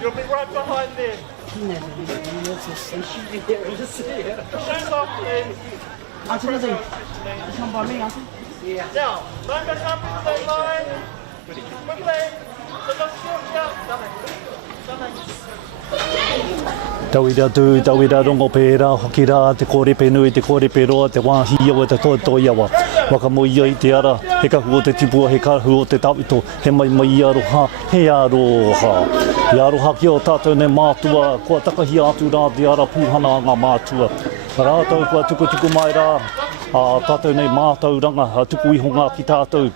You'll be right behind there. Shoes off, please. Auntie Lizzie, come by me, Auntie. Now, line back up into that line. Quickly. So let's short out. Tauira rongo pēra, hoki rā, te kore pēnui, te kore pēroa, te wāhi iwa, te toi awa. Waka mo ia I te ara, he kahu o te tipua, he kahu o te tawito, he mai I aroha, he aroha. He aroha ki o tātou ne mātua, kua takahi atu rā te ara pūhana ngā mātua. Rātou kua tuku mai rā, tātou nei mātauranga, tuku iho ngā ki tātou.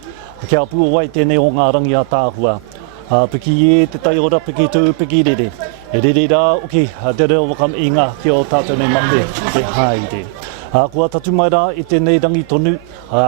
Kia pua wai tēnei o ngā rangi a tāhua. Piki e te tai ora, piki tū, piki rere. E rere rā, te reo wakam inga ki o tātou nei mate, te haere. Kua tatu mai rā I tēnei rangi tonu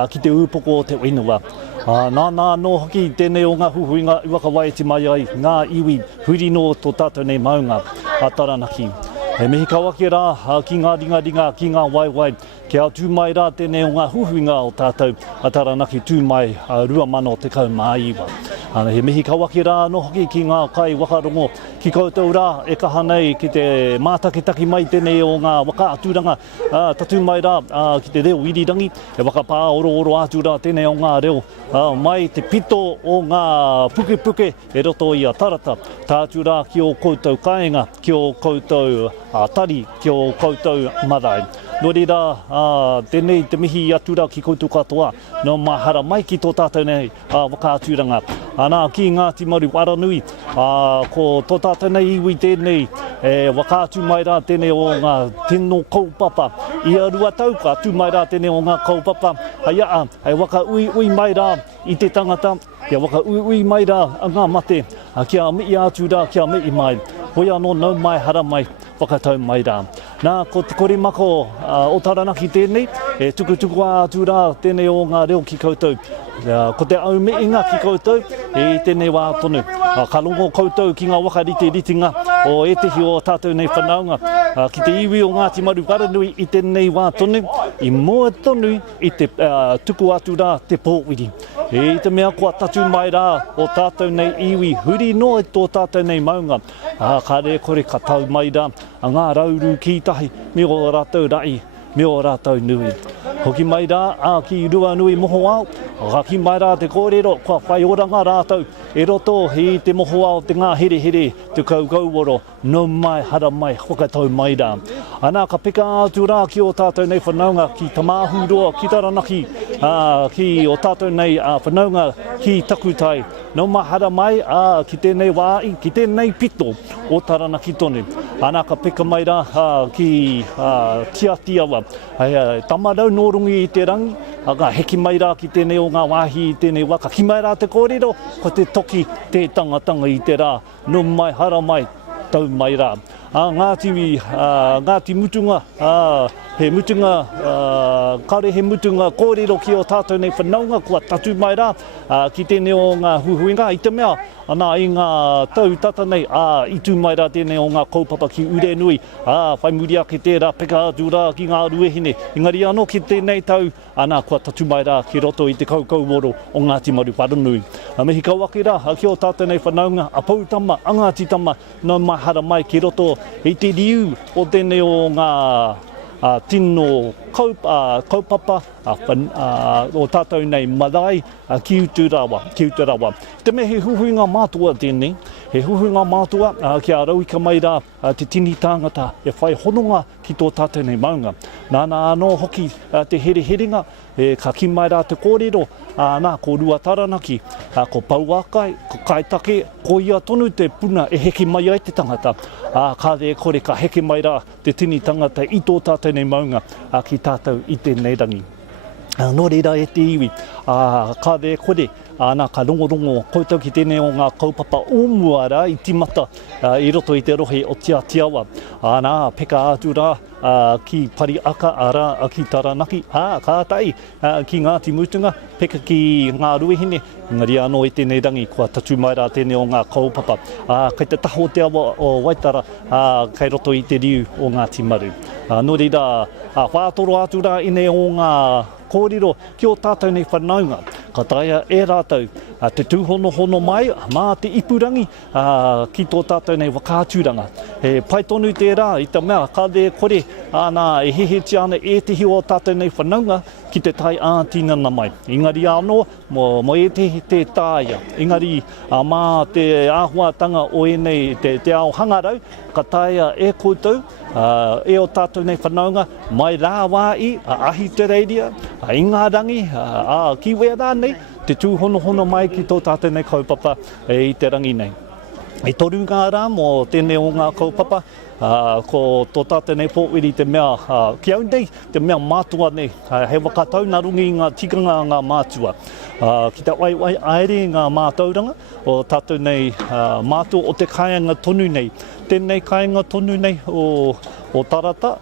ki te upoko o te whenua. Nā no hoki tēnei o ngā huhuinga I waka wai te mai ai, ngā iwi huri no tō tātou nei maunga a Taranaki. He mihi kawake rā, ki ngā ringa, ki ngā waiwai, kia tū mai rā tēnei o ngā huhuinga o tātou a Taranaki tū mai 2,000 māiwa. He mihi kawake rā no hoki ki ngā kai wakarongo ki koutou rā e kaha nei ki te mātakitaki mai tēnei o ngā waka aturanga tatu mai rā ki te reo irirangi e waka pā oro atu rā tēnei o ngā reo mai te pito o ngā puke e roto I a tarata tātu rā ki o koutou kāinga, ki o koutou tari, ki o koutou marae. Nōri rā, tēnei te mihi atu rā ki koutou katoa, no mahara mai ki tō tātou nei waka aturanga. Anā ki Ngāti Maru Wharanui, ko tō tātou nei iwi tēnei waka atu mai rā tēnei o ngā tino kaupapa. I arua tau ka atu mai rā tēnei o ngā kaupapa. Hei waka ui mai rā I te tangata, kia waka ui mai rā a ngā mate, kia mii atu rā, kia mii mai. Hoi anō nau mai hara mai, whakatau mai rā. Nā, ko te Korimako o Taranaki tēnei, tuku atu rā tēnei o ngā reo ki koutou. Ko te au meinga ki koutou, tēnei wā tonu. Ka longo koutou ki ngā waka ritinga o tehi o tātou nei whanaunga. Ki te iwi o Ngāti Maru Wharanui I tēnei wā tonu, I mua tonu I te tuku atu rā te Powhiri. I te mea kua tatu mai rā o tātou nei iwi, huri no I tō tātou nei maunga. Ka re kore ka tau mai rā, a ngā rauru ki tahi, me o rātou rai, me o rātou nui. Hoki mai rā, ki Wharanui moho au, ki mai rā te kōrero, kua whai oranga rātou, e roto he te moho au te ngā here, te kaukauoro, no mai, hara mai, whakatau mai rā. Anā ka peka atu rā ki o tātou nei whanaunga, ki Tamāhu roa, ki Taranaki, ki o tātou nei whanaunga, ki Takutai. No mai hara mai, ki tēnei wāi, ki tēnei pito o Taranaki tonu. Anā ka peka mai rā ki Tiatiawa. Tamarau nōrungi I te rangi, ka heki mai rā ki tēnei o ngā wāhi I tēnei waka. Ki mai rā te kōrero, ko te toki, te tangatanga I te rā. No mai hara mai, tau mai rā. Ngāti mutunga, he mutunga, kare he mutunga kōrero ki o tātou nei whanaunga, kua tatu mai rā, ki tēnei o ngā huhuinga, I te mea, anā I ngā tau tata nei, I tū mai rā tēnei o ngā kaupapa ki Wharanui, whai muri ake tērā, peka atu rā ki ngā ruehine, Engari anō ki tēnei tau, anā kua tatu mai rā ki roto I te kaukauoro o Ngāti Maru Wharanui. Mehi kauake rā, ki o tātou nei whanaunga, a pautama, a Ngāti tama, no mai hara mai ki roto, I te riu o tēnei o ngā tino kaupapa o tātou nei marae ki uturawa. Te me he huhuinga mātua tēnei, he huhuinga mātua ki a rauika mai rā te tini tāngata e whai hononga ki tō tātou nei maunga. Nāna anō hoki te herenga, ka ki mai rā te kōrero, nā ko rua Taranaki, ko Pauakai, ko Kaitake, ko ia tonu te puna e heki mai ai te tangata. Ka re kore ka heki mai rā te tini tangata I tō tātou nei maunga ki tātou I tēnei rangi. Nō reira e te iwi, ka re kore, nā ka rongorongo, koutou ki tēnei o ngā kaupapa ōmua rā I timata I roto I te rohe o Tiatiawa. Nā peka atu rā ki pari aka ara ki Taranaki, ka tai ki Ngāti Mutunga, peka ki ngā ruehine, Engari anō I tēnei rangi, kua tatu mai rā tēnei o ngā kaupapa. Kei te taho te awa o Waitara, kei roto I te riu o Ngāti Maru. Nō reira, whātoro atu rā ine o ngā kōrero ki o tātou nei whanaunga. Ka taia e rātou te tūhono mai, mā te ipurangi ki tō tātou nei wakaatūranga. He pai tonu tērā i tā mea, kāre kore ana e heheti ana e te hiwa tātou nei whanaunga ki te tai ātinana mai. Engari anō, mo e te tāia. Engari mā te āhuatanga o e nei te ao hangarau, ka taia e koutou, e o tātou nei whanaunga, mai rā wā i, ahi te reiria, ingarangi, ki wera nei, te tūhono mai ki tō tātou nei kaupapa i te rangi nei. E toru ngā rā mō tēnei o ngā kaupapa, ko tō tātou nei Powhiri te mea, ki au nei, te mea mātua nei, he wakatau nā rungi ngā tikanga ngā mātua. Ki te wai aere ngā mātauranga, o tātou nei mātua o te kāinga tonu nei. Tēnei kāinga tonu nei o tarata,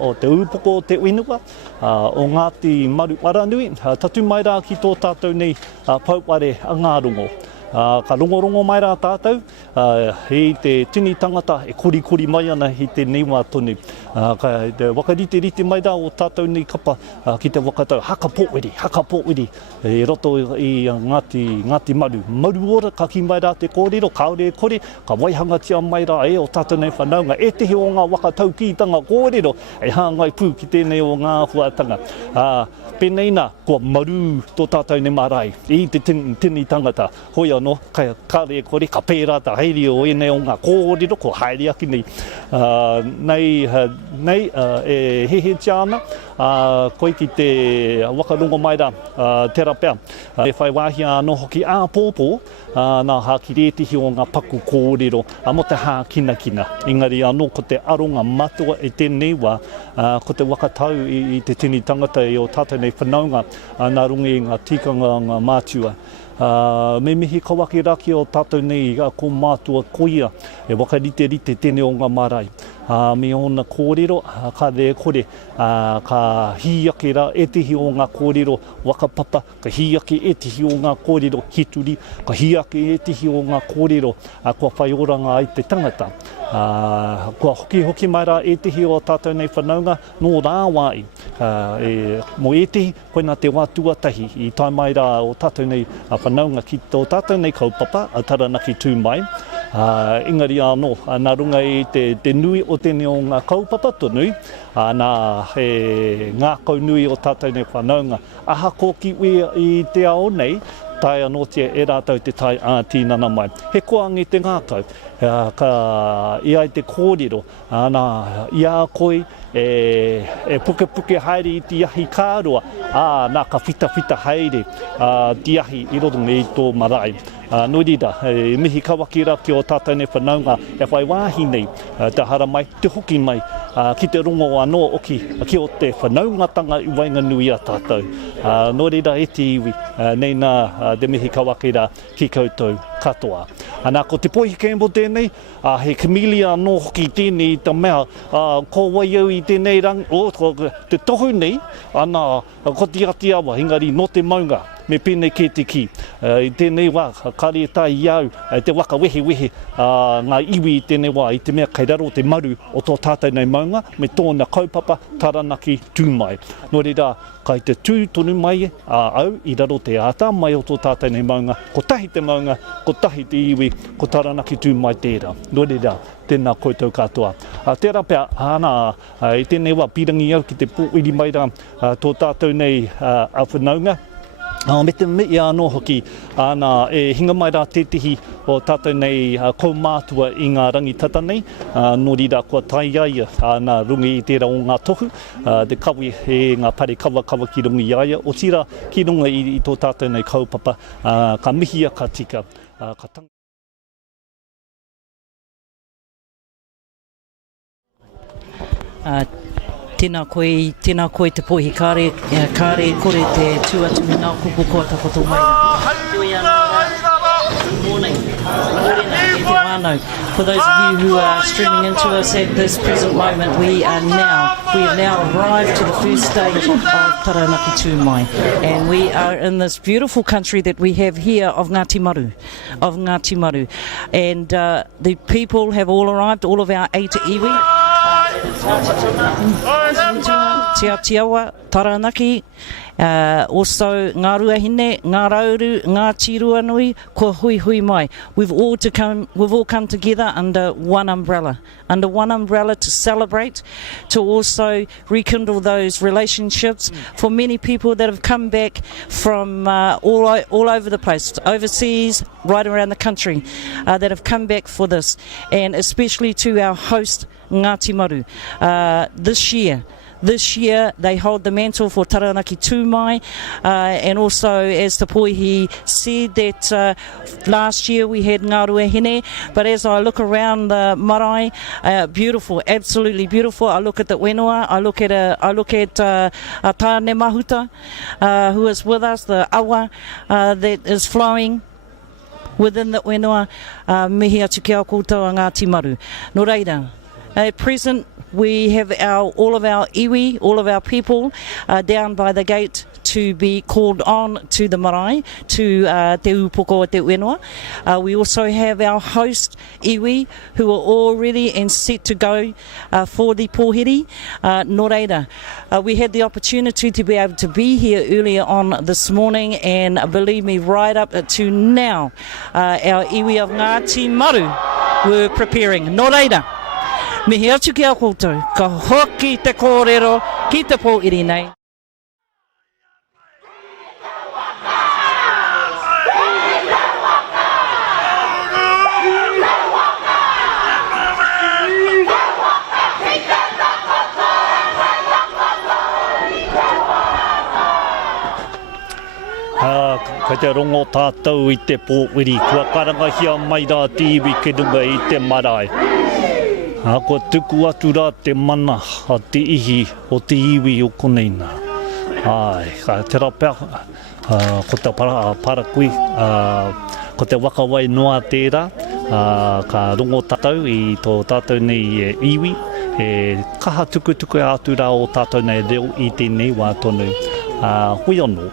o te upoko o te whenua, o Ngāti Maru Wharanui, tatu mai rā ki tō tātou nei pauware a Ngārongo. Ka rongorongo mai rā tātou, hei te tini tangata e kori mai ana i te niwa tonu. Ka te wakarite mai rā o tātou nei kapa ki te wakatau haka Powhiri, e roto i Ngāti Maru. Maru ora ka ki mai rā te kōrero, kaore kore, ka waihangatia mai rā e o tātou nei whanaunga. E tehi o ngā wakatau ki tanga kōrero, e hāngai pū ki tēnei o ngā huatanga. Pēnei nā, kua maru tō tātou nei marae, i te tini tangata. Hoi anō, kāre kore, ka pērā ta heiri o enei o ngā kōrero, ko haere aki nei. Nei, e heheti ana, koi ki te wakarongo mai rā, tērā pēr. E whai wāhi anō hoki āpōpō, nā hāki rētihi o ngā paku kōrero, mo te hā kina. Engari anō, ko te aronga matua e tēnei wā, ko te wakatau i te tini tangata i o tātou nei whanaunga, nā rungi ngā tikanga ngā mātua. Me mihi kawaki raki o tātou nei ko mātua koia, e wakarite tēnei o ngā marae. Me ona kōrero, ka re kore, ka hiake rā e tehi o ngā kōrero wakapapa, ka hiake e tehi o ngā kōrero hituri, ka hiake e tehi o ngā kōrero kua whai oranga ai te tangata. Kua hoki mai rā e tehi o tātou nei whanaunga, nō rāwai. Mo e tehi, koina te wā tuatahi, i tai mai rā o tātou nei whanaunga ki tō tātou nei kaupapa, a Taranaki tū mai. Engari anō, nā runga i te nui o tēnei o ngā kaupapa tonui, nā ngā kaunui o tātou nei whanaunga. Aha ko ki wea i te ao nei, tai anō tia e rātou te tai ātinana mai. He koangi te ngākau, ka ia i te kōrero, ia koi e puke haere i te iahi kāroa, nā ka whita haere te iahi i roto i tō marae. No rira, mihi kawaki rā ki o tātou nei whanaunga, e whai wāhi nei, te hara mai, te hoki mai, ki te rongo anō oki, ki o te whanaungatanga i Wainganui a tātou. No rira e te iwi, nei nā te mihi kawaki rā ki koutou katoa. Nā ko te pohi kembo tēnei, he camellia anō hoki tēnei i tā mea, ko wai au i tēnei rang, te tohu nei, ko te ati awa, hingari no te maunga, me pēnei ke te ki. I tēnei wā, kare tai iau, te waka wehe, ngā iwi i tēnei wā, i te mea kei raro te maru o tō tātou nei maunga, me tōna kaupapa Taranaki tūmai. Nō reira, kai te tū tonu mai au, i raro te ātā mai o tō tātou nei maunga, ko tahi te maunga, ko tahi te iwi, ko Taranaki tūmai tērā. Nō reira, tēnā koutou katoa. Tērā pēr, i tēnei wā, pirangi au ki te Powhiri mai rā, tō tātou nei whanaunga. Me te mea anō hoki, e hinga mai rā tētihi o tātou nei kaumātua i ngā rangitata nei, nō rira kua tai aia nā rungi i tērā o ngā tohu, te kawi e ngā pare kawa ki rungi aia, o tira ki runga i tō tātou nei kaupapa, ka mihia ka tika, ka tanga. Tēnā koe te pohi kāre kore te tuatumi ngā kupu kua takoto mai Good morning. For those of you who are streaming into us at this present moment, we have now arrived to the first stage of Taranaki Tūmai, and we are in this beautiful country that we have here of Ngāti Maru, and the people have all arrived, all of our 8 iwi. Te Atiawa, Taranaki, Also, ngā ruahine, ngā rauru, Ngāti Ruanui, ko hui hui mai. We've all come together under one umbrella to celebrate, to also rekindle those relationships for many people that have come back from all over the place, overseas, right around the country, that have come back for this, and especially to our host Ngāti Maru. This year they hold the mantle for Taranaki Tūmai, and also, as the Powhiri said, that last year we had Ngā Ruahine, but as I look around the marae, beautiful, absolutely beautiful. I look at the whenua, I look at Tāne Mahuta, who is with us, the awa that is flowing within the whenua, mihi atu ki au koutou a Ngāti Maru. No reira, at present we have all of our iwi, all of our people down by the gate to be called on to the marae, to te upoko o te whenua. We also have our host iwi who are all ready and set to go for the Powhiri. No reira, we had the opportunity to be able to be here earlier on this morning, and believe me, right up to now, our iwi of Ngāti Maru were preparing. No reira, mihi atu ki au koutou, ka hoki te kōrero ki te Powhiri nei. Kei te rongo tātou I te Powhiri, kua karangahia mai rā te iwi ke runga I te marae. Ko tuku atu rā te mana a te ihi o te iwi o koneina. Ka te rapea, ko te parakui, ko te wakawai noa tērā, ka rongo tātou I tō tātou nei iwi, kaha tuku atu rā o tātou nei reo I tēnei wā tonu. Hui anō,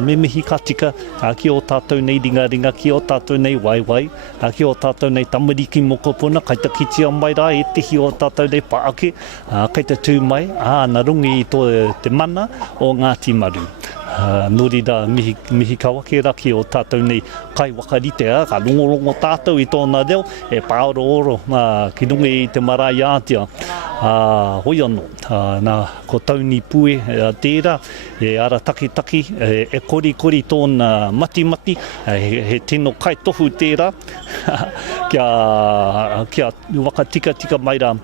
me mihi ka tika, ki o tātou nei ringa, ki o tātou nei waiwai, ki o tātou nei tamariki mokopuna, kai te kitia mai rā, e tihi o tātou nei paake, kai te tū mai, na rungi I tō te mana o Ngāti Maru. Nori rā, mihi ka wake rā ki o tātou nei kai wakarite, ka rongorongo tātou I tōna reo, e paoro ki rungi I te marae ātia. Hoi anō, nā ko tauni pue tērā, e ara taki, e kori tōna mati, he tino kai tohu tērā, kia wakatika mai rā,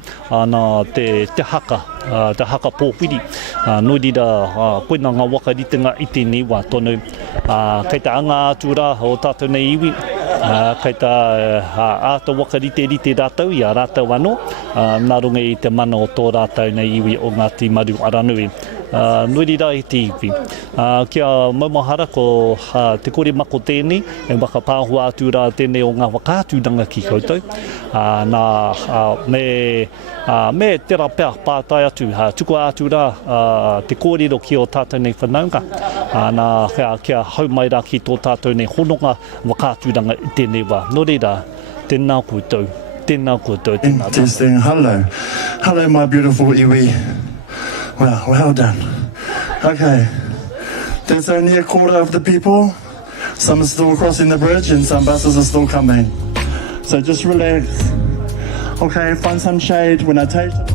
te haka Powhiri. Nori rā, koina ngā wakaritenga I tēnei wā tonu, kei te anga atu rā o tātou nei iwi, kei tā āta wakarite rite rātou I a rātou anō, nā runga I te mana o tō rātou nei iwi o Ngāti Maru Wharanui. Nuri rā I te iwi. Kia maumahara ko te Korimako tēnei, e waka pāhua atu rā tēnei o ngā wakaatūranga ki koutou. Me tera pēr pātai atu, tuku atu rā te kōrero ki o tātou nei whanaunga. Kia hau mai rā ki tō tātou nei hononga wakaatūranga I tēnei wā. Nori rā, tēnā koutou. Interesting. Hello, my beautiful iwi. Well done. Okay, there's only a quarter of the people. Some are still crossing the bridge and some buses are still coming. So just relax. Okay, find some shade when I take it.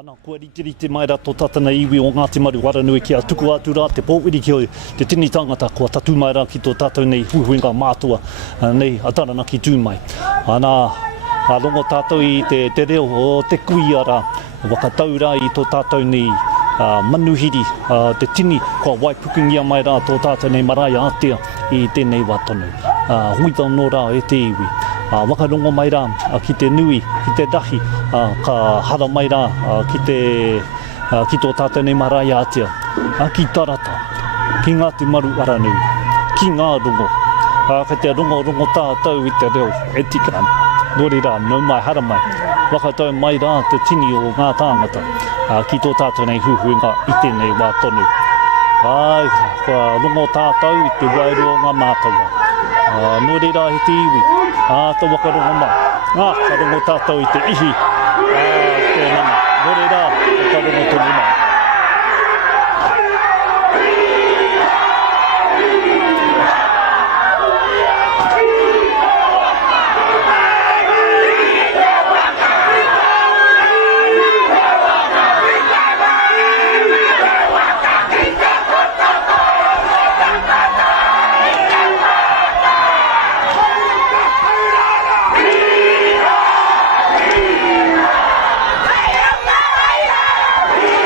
Ana, kua rite mai rā tō tātana iwi o Ngāti Maru Wharanui ki a tuku atu rā te Powhiri ki oi te tini tangata kua tatu mai rā ki tō tātou nei huihuinga mātua nei a Taranaki tū mai. Ana, a rongo tātou i te reo o te kui ara wakatau rā i tō tātou nei manuhiri te tini kua waipukungia mai rā tō tātou nei marae atea i tēnei wā tonu. Hui tau no rā e te iwi. Wakarongo mai rā ki te nui, ki te rahi, ka hara mai rā ki tō tātou nei marae atea, ki tarata, ki Ngāti Maru Wharanui, ki ngā rongo, ka te rongo tātou i te reo, e tika, nori rā, nau mai, hara mai, wakatau mai rā te tini o ngā tāngata, ki tō tātou nei huhuinga i tēnei wā tonu. Ai, ka rongo tātou i te wairua ngā mātaua. Nori rā he te iwi, tō wakarongo mai, ka rongo tātou i te ihi, te nana, nori rā, ka rongo tonu mai. Yeah!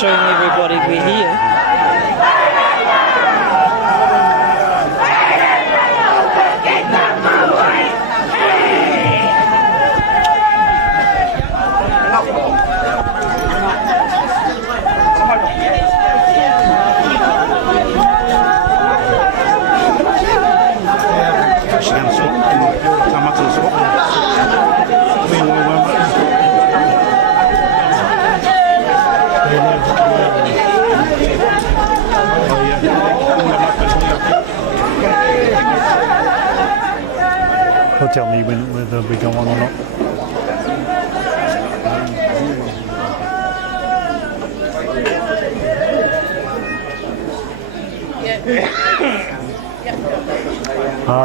showing everybody we're here. Tell me whether we go on or not.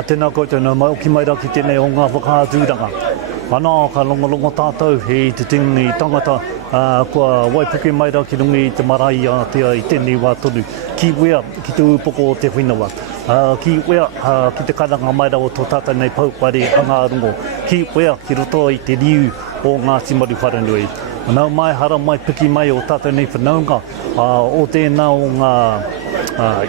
Tēnā koutou nā mai oki mai rā ki tēnei o ngā whakaatūranga. Anā ka longo tātou he te tingi tangata kua waipuke mai rā ki rungi te maraia tea I tēnei wā tonu. Ki wea ki te upoko o te whenua. Ki wea ki te karanga mai rā o tō tātou nei Powhiri a ngā rungo. Ki wea ki roto I te riu o Ngāti Maru Wharanui. Nau mai hara mai piki mai o tātou nei whanaunga o tēnā o ngā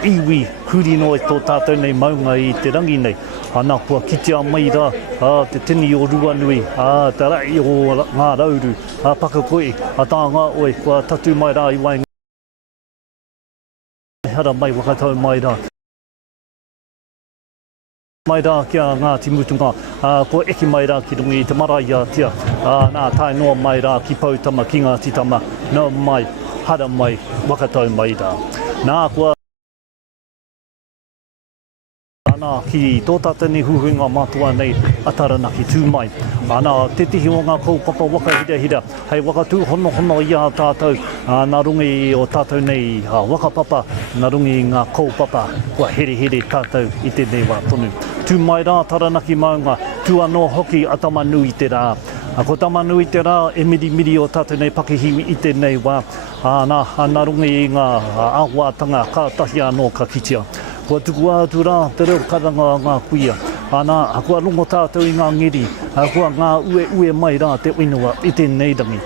iwi huri no e tō tātou nei maunga I te rangi nei. Anā kua kitea mai rā te tini o Wharanui, te rai o ngā rauru, Pakakoe, tā ngā oe kua tatu mai rā I wai hara mai wakatau mai rā. Mai rā kia Ngāti Mutunga, ko eki mai rā ki rungi te maraia tia, nā tai noa mai rā ki Pautama, ki Ngāti Tama, nā mai, hara mai, wakatau mai rā. Nā kua Anā ki tō tātou ni huhunga mātua nei a Taranaki tūmai. Anā te tihi o ngā kaupapa waka hira, hei wakatū hono I a tātou, nā rungi o tātou nei wakapapa, nā rungi ngā kaupapa, kua here tātou I tēnei wā tonu. Tūmai rā Taranaki maunga, tū anō hoki a tamanui te rā. Ko tamanui te rā e miri o tātou nei pakihiwi I tēnei wā. Nā rungi ngā āhuatanga ka tahi anō ka kitia. Kua tuku atu rā, te reo karanga ngā kuia. Anā, kua rongo tātou I ngā ngiri, kua ngā ue mai rā te whenua I tēnei rangi.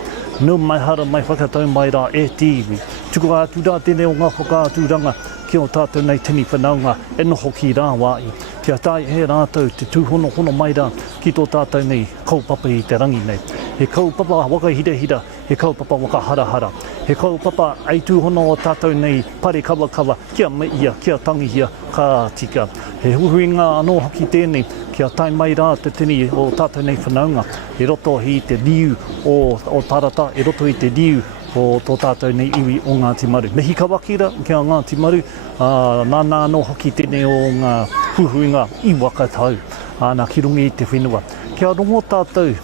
Nau mai hara mai whakatau mai rā e tīwi. Tuku atu rā tēnei o ngā whakāturanga ki o tātou nei tini whanaunga e noho ki rā wai. Kia tai he rātou te tūhono mai rā ki tō tātou nei kaupapa I te rangi nei. He kaupapa waka hira, he kaupapa waka hara. He kaupapa ai tūhono o tātou nei pare kawa, kia meia, kia tangihia, ka tika. He huhuinga anō hoki tēnei, kia tai mai rā te tini o tātou nei whanaunga. E roto I te riu o tarata, e roto I te riu o tō tātou nei iwi o Ngāti Maru. Mehi ka wakira kia Ngāti Maru, nā anō hoki tēnei o ngā huhuinga I wakatau, nā ki rungi I te whenua. Kia rongo tātou,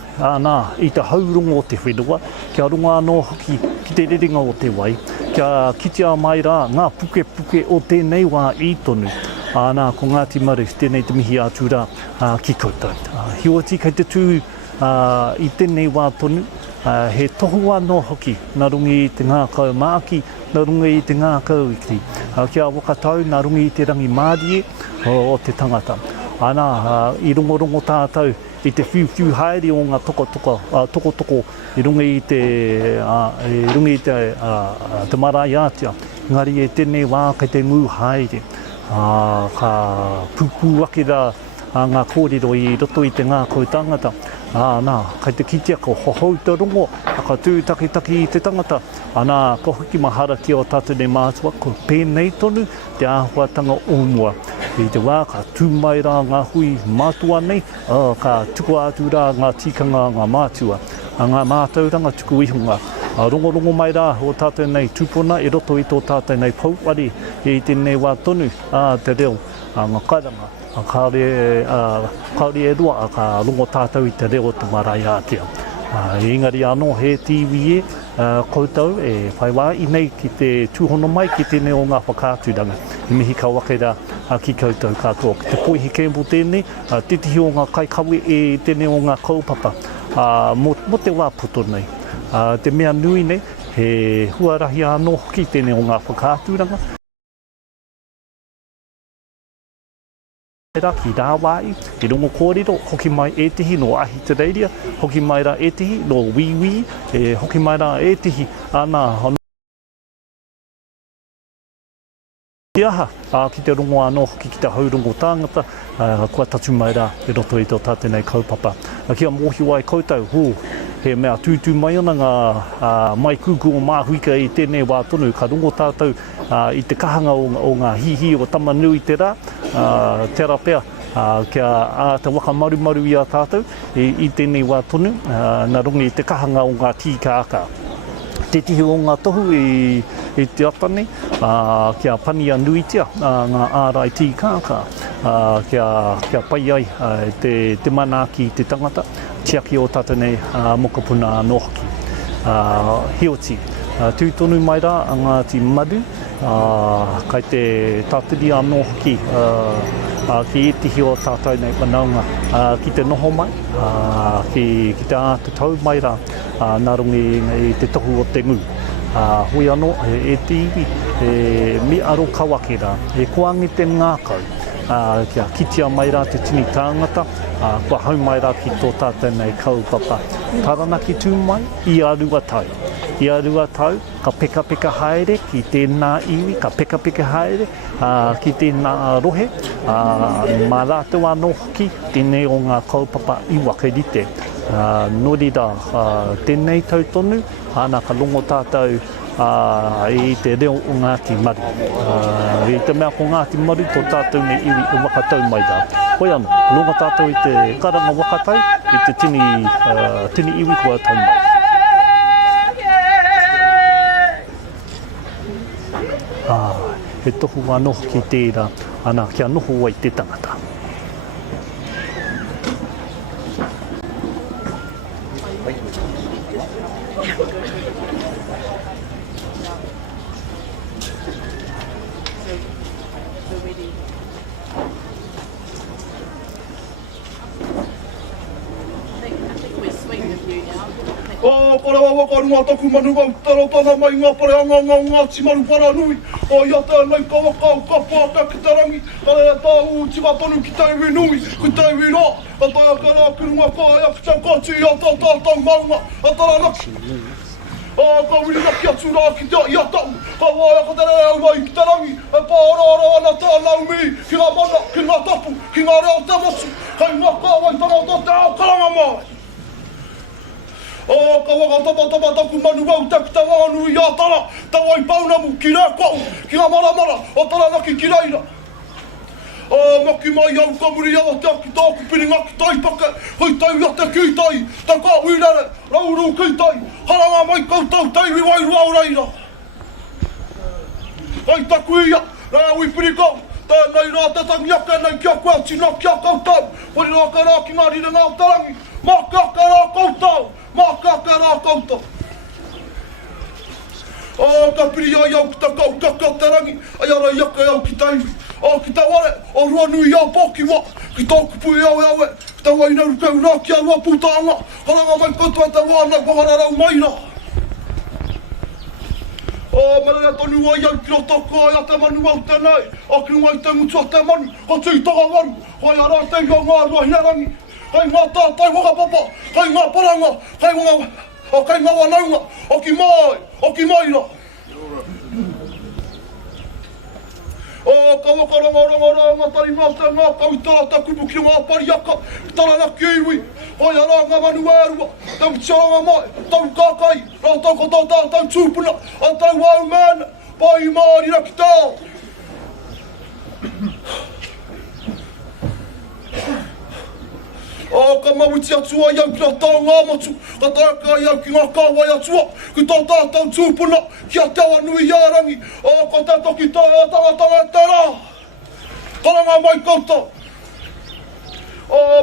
I te haurongo o te whenua, kia rongo anō hoki ki te rerenga o te wai, kia kitea mai rā ngā puke o tēnei wā I tonu. Nā ko Ngāti Maru, tēnei te mihi atu rā ki koutou. Hioti kei te tū I tēnei wā tonu, he tohu anō hoki, nā rungi I te ngā kau māki, nā rungi I te ngā kau ikri. Kia wakatau, nā rungi I te rangi mārie o te tangata. I rongo tātou, I te whiu haere o ngā toko, I rungi I te marae ātia. Ngari e tēnei wā kei te ngū haere. Ka pupu ake rā ngā kōrero I roto I te ngā kau tangata. Kei te kitea ko hohou te rongo, ka tūtaki I te tangata. Ko hoki mahara ki o tātou nei mātua, ko pēnei tonu te āhuatanga o mua. I te wā, ka tūmai rā ngā hui mātua nei, ka tuku atu rā ngā tikanga ngā mātua. Ngā mātauranga tuku ihunga. Rongo mai rā o tātou nei tūpuna, I roto I tō tātou nei Powhiri, I tēnei wā tonu, te reo, ngā karanga. Kaore e rua, ka rongo tātou I te reo te marae ātia. Engari anō he tīwi koutou e whai wā I nei ki te tūhono mai ki tēnei o ngā whakāturanga. I mihi ka wake rā ki koutou katoa. Ki te poihi kempo tēnei, titihi o ngā kaikawe e tēnei o ngā kaupapa. Mo te wā puto nei. Te mea nui nei, he huarahi anō hoki tēnei o ngā whakāturanga. Ki rā wai, I rongo kōrero, hoki mai e tihi no ahi te reiria, hoki mai rā e tihi no wiwi, hoki mai rā e tihi ana Te aha, ki te rongo anō hoki ki te haurungo tāngata, kua tatu mai rā e roto i tō tātenei kaupapa. Kia mōhi wai koutou, he mea tūtū mai ana ngā mai kuku o māhuika i tēnei wā tonu, ka rongo tātou i te kahanga o ngā hihi o tamanui te rā, tērā pēr. Kia te waka maru i a tātou i tēnei wā tonu, nā rongi i te kahanga o ngā tīkāka. Te tihi o ngā tohu i te atane, kia pania nuitia ngā ārai tīkāka, kia pai ai te manaki te tangata, tiaki o tātanei mokapuna anō hoki. Hioti, tūtonu mai rā a Ngāti Maru, kai te tātiri anō hoki, ki itihi o tātou nei whanaunga, ki te noho mai, ki te ātu tau mai rā, nā rungi i te tohu o te ngu. Hoi anō, e te iwi, mi aro kawake rā, e koangi te ngākau, kia kitia mai rā te tini tāngata, kua hau mai rā ki tō tātou nei kaupapa. Taranaki tū mai, i arua tau. I arua tau, ka peka haere ki tēnā iwi, ka peka haere ki tēnā rohe. Mā rātou anō hoki, tēnei o ngā kaupapa i wakerite. Nori rā, tēnei tau tonu, ana ka longo tātou i te reo o Ngāti Maru. I te mea ko Ngāti Maru, tō tātou nei iwi o wakatau mai rā. Hoi anō, longo tātou i te karanga wakatau, i te tini iwi kua tau mai. He tohu anō ki tērā, ana kia noho ai te tangata. Kore wa waka runga taku manu wau taro tana mai ngā pare anga Ngāti Maru Wharanui. O ia tēnei ka waka o ka pāka ki Taranaki. Kare tā u tima tonu ki teiwi nui, ki teiwi rā. A taia ka rā ki runga kāia ki tau kati i a tātātau maunga a Taranaki. Ka wirina ki atu rā ki te i a tau. Ka wāia ka tere au mai ki Tarangi. E pārāra ana tānau mi ki ngā mana, ki ngā tapu, ki ngā reo te motu. Kei ngā kāwai tangata te au karanga mai. Ka waka tapa taku manu wau taku te Wharanui i a tara, te wai paunamu ki rā kau, ki ngā mara o Taranaki ki reira. Maki mai au ka muri awa te aki tāku piringa ki taipake, hoi tau ia te kītai, te kā uirere, rauru kītai, haranga mai koutou teiwi wairu au reira. Hei taku ia, rā ui pirikau, tēnei rā te tangi ake nei kia koe tina kia koutou, hoi rā ka rā ki ngā rire ngā Tarangi, mā ka rā koutou. Mā kaka rā koutou. Ka piri ai au ki ta kau kaka Tarangi, ai ara iaka au ki teiwi. Ki ta ware, o Wharanui au poki wā, ki tōku pui au aue, ki ta waina rukau rā ki arua pūtanga, haranga mai koutou e te wāna wahara rau mai rā. Marea tonu ai au ki roto ko ai a te manu au tēnei, ki runga i te mutu a te manu, ka tui toga waru, hoi ara te iwa ngā rua hinerangi. Kei ngā tātai whakapapa, kei ngā paranga, kei ngā wanaunga, o ki mai rā. Ka waka ranga tari ngā te ngā kautara ta kupu ki ngā pariaka, ki Taranaki iwi, hoi ara ngā manu ērua, tau tiaranga mai, tau kākai, rā tau ko tau tātou tūpuna, a tau au mēne, pai māri ra ki tāo. Ka mawiti atua i au ki a tau ngā matu, ka tāka i au ki ngā kāwai atua, ki tō tātou tūpuna, ki a te Wharanui i Arangi, ka te toki tangata e te rā. Karanga mai koutou.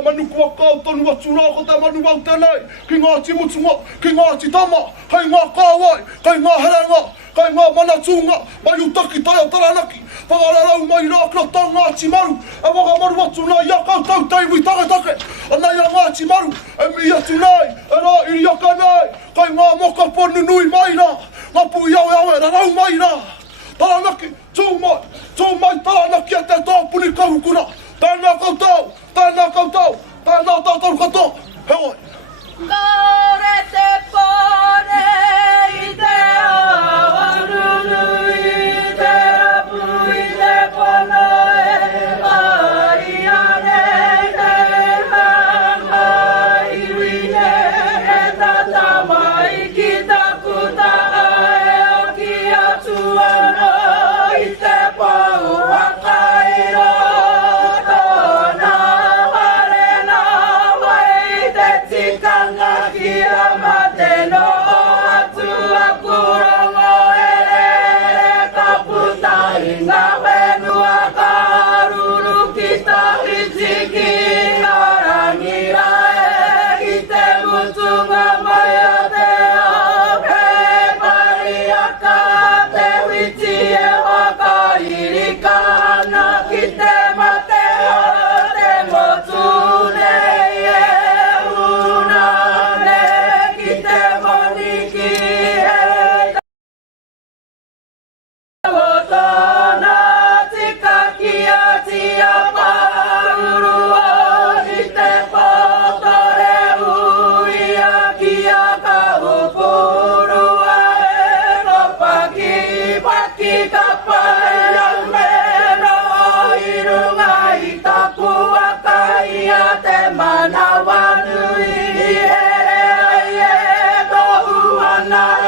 Manuku a kau tonu atu rā ko te manu au tēnei, ki Ngāti mutunga, ki Ngāti tama, hei ngā kāwai, kei ngā herenga, kei ngā manatunga, mai utaki tai o Taranaki, whakararau mai rā ki roto Ngāti Maru, e waka maru atu nei a koutou teiwi taketake, a nei a Ngāti Maru, e mi atu nei, e rā iri aka nei, kei ngā moka ponu nui mai rā, ngā pui awe rarau mai rā, Taranaki, tū mai Taranaki e te tāpuni kaukura, tēnā koutou, tēnā tātou katoa, hewai. Kore te pone i te awa, ruru i te rapu i te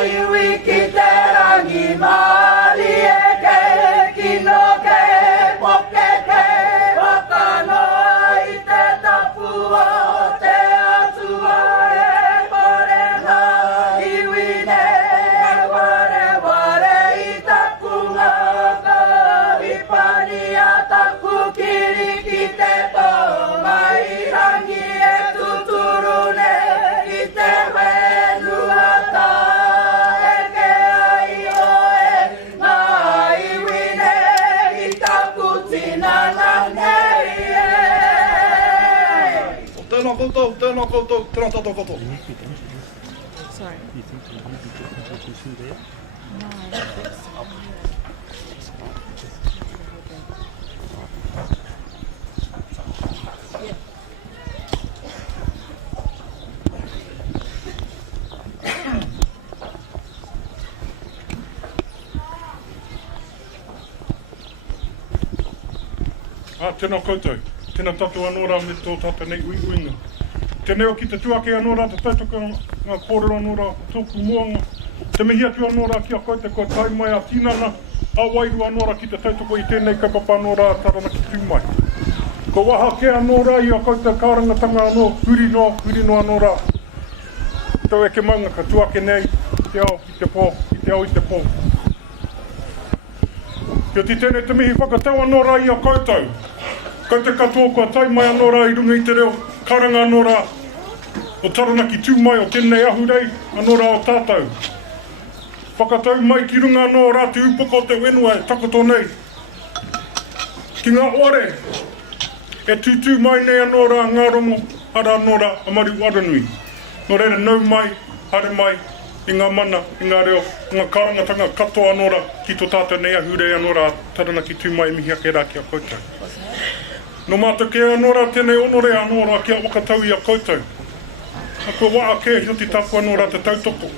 iwi ki te rangi mali e ke kino ke poke ke whakanoa i te tapua te atua e kore ngā iwi ne ware ware i takunga ka ipani a taku kiri ki te tō mai rangi e tuturu ne i te whenua tā e ke ai oe ngā iwi ne i taku tinana nei e. Tēnā koutou, tēnā koutou, tēnā tātou katoa. Tēnā koutou, tēnā tātou anora me tō tata nei uinga. Tēnei o ki te tuake anora, te tautoko ngā kōrero anora, tōku moanga. Te mihi atu anora ki a koe te koe tai mai a tinana, a wairu anora ki te tautoko i tēnei kaupapa anora a Taranaki tūmai. Ko waha ke anora i a koe te kārangatanga anō, huri no anora. Tau e ke maunga ka tuake nei, te ao i te pō, i te ao i te pō. Kia ti tēnei te mihi whakatau anora i a koutou. Kau te katoa kua tai mai anora i runga i te reo karanga anora o Taranaki tūmai o tēnei ahurei anora o tātou. Whakatau mai ki runga anō rātu upoko te whenua e takoto nei. Ki ngā ore e tūtū mai nei anora ngā rongo hara anora a Maru Wharanui. Nō reira nau mai, hare mai, i ngā mana, i ngā reo, ngā karangatanga katoa anora ki tō tātou nei ahurei anora Taranaki tūmai mihi ake rā ki a koutou. No mātou ke anora tēnei onore anora ki a wakatau i a koutou. A kua waa ke hioti tāku anora te tautoko.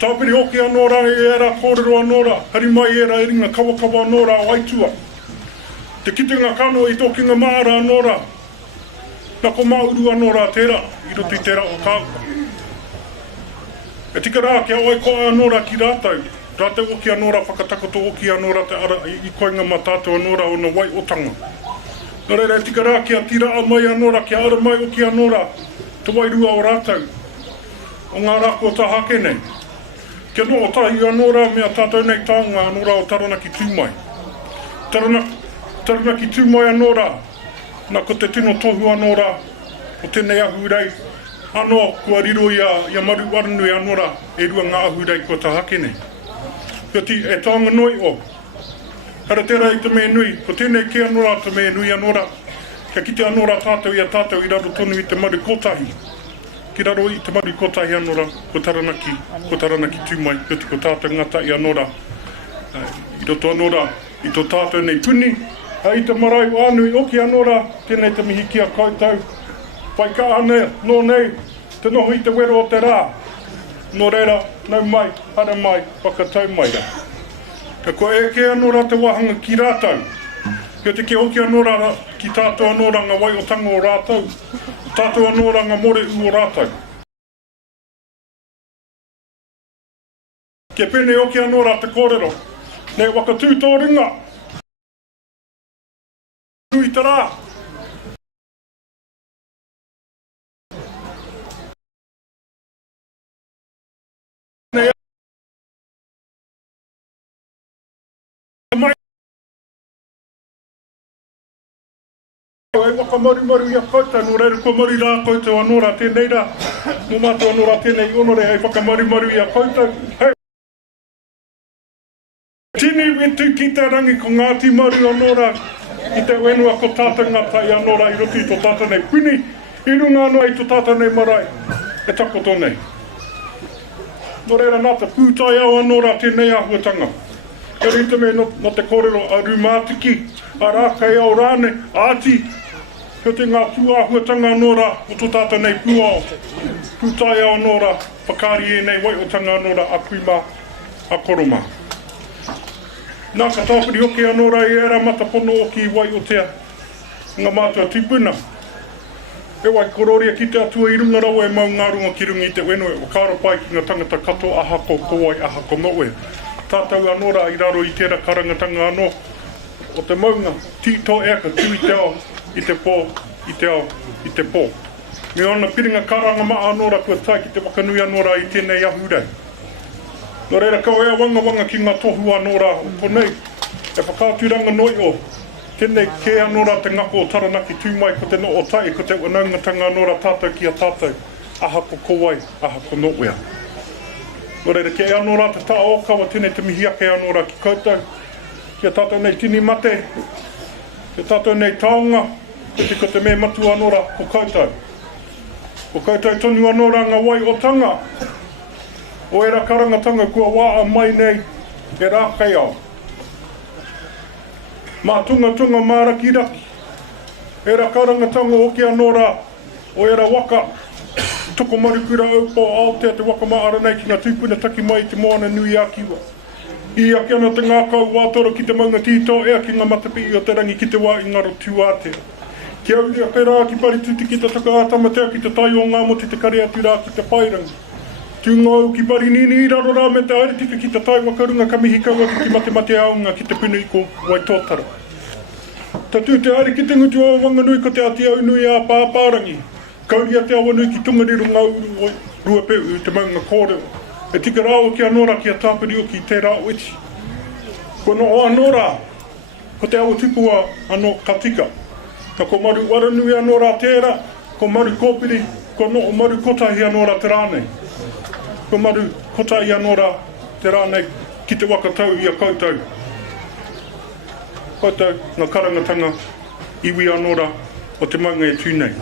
Tāpiri hoki anora e era kōrero anora, hari mai era e ringa kawakawa anora o aitua. Te kitenga kano i tō kinga maara anora. Nā ko mauru anora tērā, i roto i tērā o kāka. E tika rā kia oi koa anora ki rātou. Rātou oki anora whakatakoto oki anora te ara i koinga ma tātou anora o na wai otanga. Nō reira, tika rā kia tira a mai anora, kia ara mai o ki anora, te wairua o rātou, o ngā rākua tā hake nei. Kia no o tahi anora mea tātou nei tāunga anora o Taranaki tūmai. Taranaki tūmai anora, nā ko te tino tohu anora, o tēnei ahurei, anō kua riro i a Maru Wharanui anora, e rua ngā ahurei kua tā hake nei. Kia ti e tāunga noi o. Hara tērā i te mea nui, ko tēnei ke anora te mea nui anora, kia ki te anora tātou i raro tonu i te maru kotahi. Ki raro i te maru kotahi anora, ko Taranaki tūmai, kia te ko tātou ngata i anora. I roto anora, i tō tātou nei puni, i te marae o anui oki anora, tēnei te mihi ki a koutou. Pai ka ane, nō nei, te noho i te wero o te rā. Nō reira, nau mai, hara mai, whakatau mai ra. Ka koe e ke anora te wahanga ki rātou. Kia te ke oki anora ki tātou anora ngā wai o tango o rātou. Tātou anora ngā more u o rātou. Kia pene oki anora te kōrero. Nei waka tūtō ringa. Nui te rā. E waka maru i a koutou, nō reira kua maru rā koutou anora tēnei rā. Nō mātou anora tēnei onore, hei waka maru i a koutou. Hei! Tini wetu ki te rangi ko Ngāti Maru anora, i te whenua ko tātou ngata i anora i roto i tō tātou nei puni, i runga anō i tō tātou nei marae, e takoto nei. Nō reira nā te pūtai au anora tēnei ahuatanga. E rita me no te kōrero a Rumātiki, a Rākei au Rāne, a Ati, ko te ngā tūāhuatanga anora o tō tātou nei pūao. Pūtai au anora, whakari e nei waiotanga anora a Kuima, a Koroma. Nā ka tāpiri hoki anora i era matapono o ki wai o tea ngā mātua tūpuna. E wai kororia ki te atua i runga rawa e mau ngā runga ki runga i te weno e wakara pai ki ngā tangata kato aha ko kowai aha ko noe. Tātou anora i raro i tērā karangatanga anō. O te maunga, tito ea ka tū i te ao, i te pō, i te ao, i te pō. Me ona piringa karanga maa anora kua tai ki te wakanui anora i tēnei ahurei. Nō reira kau ea wanga ki ngā tohu anora o ponei. E whakāturanga noi o. Tēnei ke anora te ngako o Taranaki tūmai ko te no o tai, ko te wanaungatanga anora tātou ki a tātou. Aha ko kowai, aha ko noea. Nō reira ke anora te tā o kawa tēnei te mihi ake anora ki koutou. Kia tātou nei tini mate, kia tātou nei taonga, ko te me matu anora ko koutou. Ko koutou tonu anora ngā wai o tanga. O era karangatanga kua waa mai nei, e rā kei au. Mā tunga māraki raki. Era karangatanga o ki anora, o era waka. Toko marikura aupo Aotea te waka maara nei ki ngā tūpuna taki mai te moana nui a kiwa. I aki ana te ngākau wātoro ki te maunga tito, ea ki ngā matapi o te rangi ki te wā i ngaro tuātea. Ki auri a kei rā ki pari tuti ki te takātamatea ki te tai o ngā moti te kare atu rā ki te pairangi. Tūngau ki pari nini i raro rā me te airitika ki te tai wakarunga ka mihi kaua ki te mate aunga ki te punu i ko wai tōtara. Ta tū te airi ki te ngutu o Whanganui ko te ati au nui a pāpārangi. Kauri a te awanui ki tungariru ngā uru o rua peu i te maunga kōreo. E tika rāo ki anora ki a tāpiri o ki te rā uiti. Ko no o anora, ko te awa tupua ano katika. Ka ko Maru Wharanui anora tērā, ko Maru kōpiri, ko no o Maru kotahi anora te rānei. Ko Maru kotahi anora te rānei ki te wakatau i a koutou. Koutou ngā karangatanga iwi anora o te maunga e tūnei.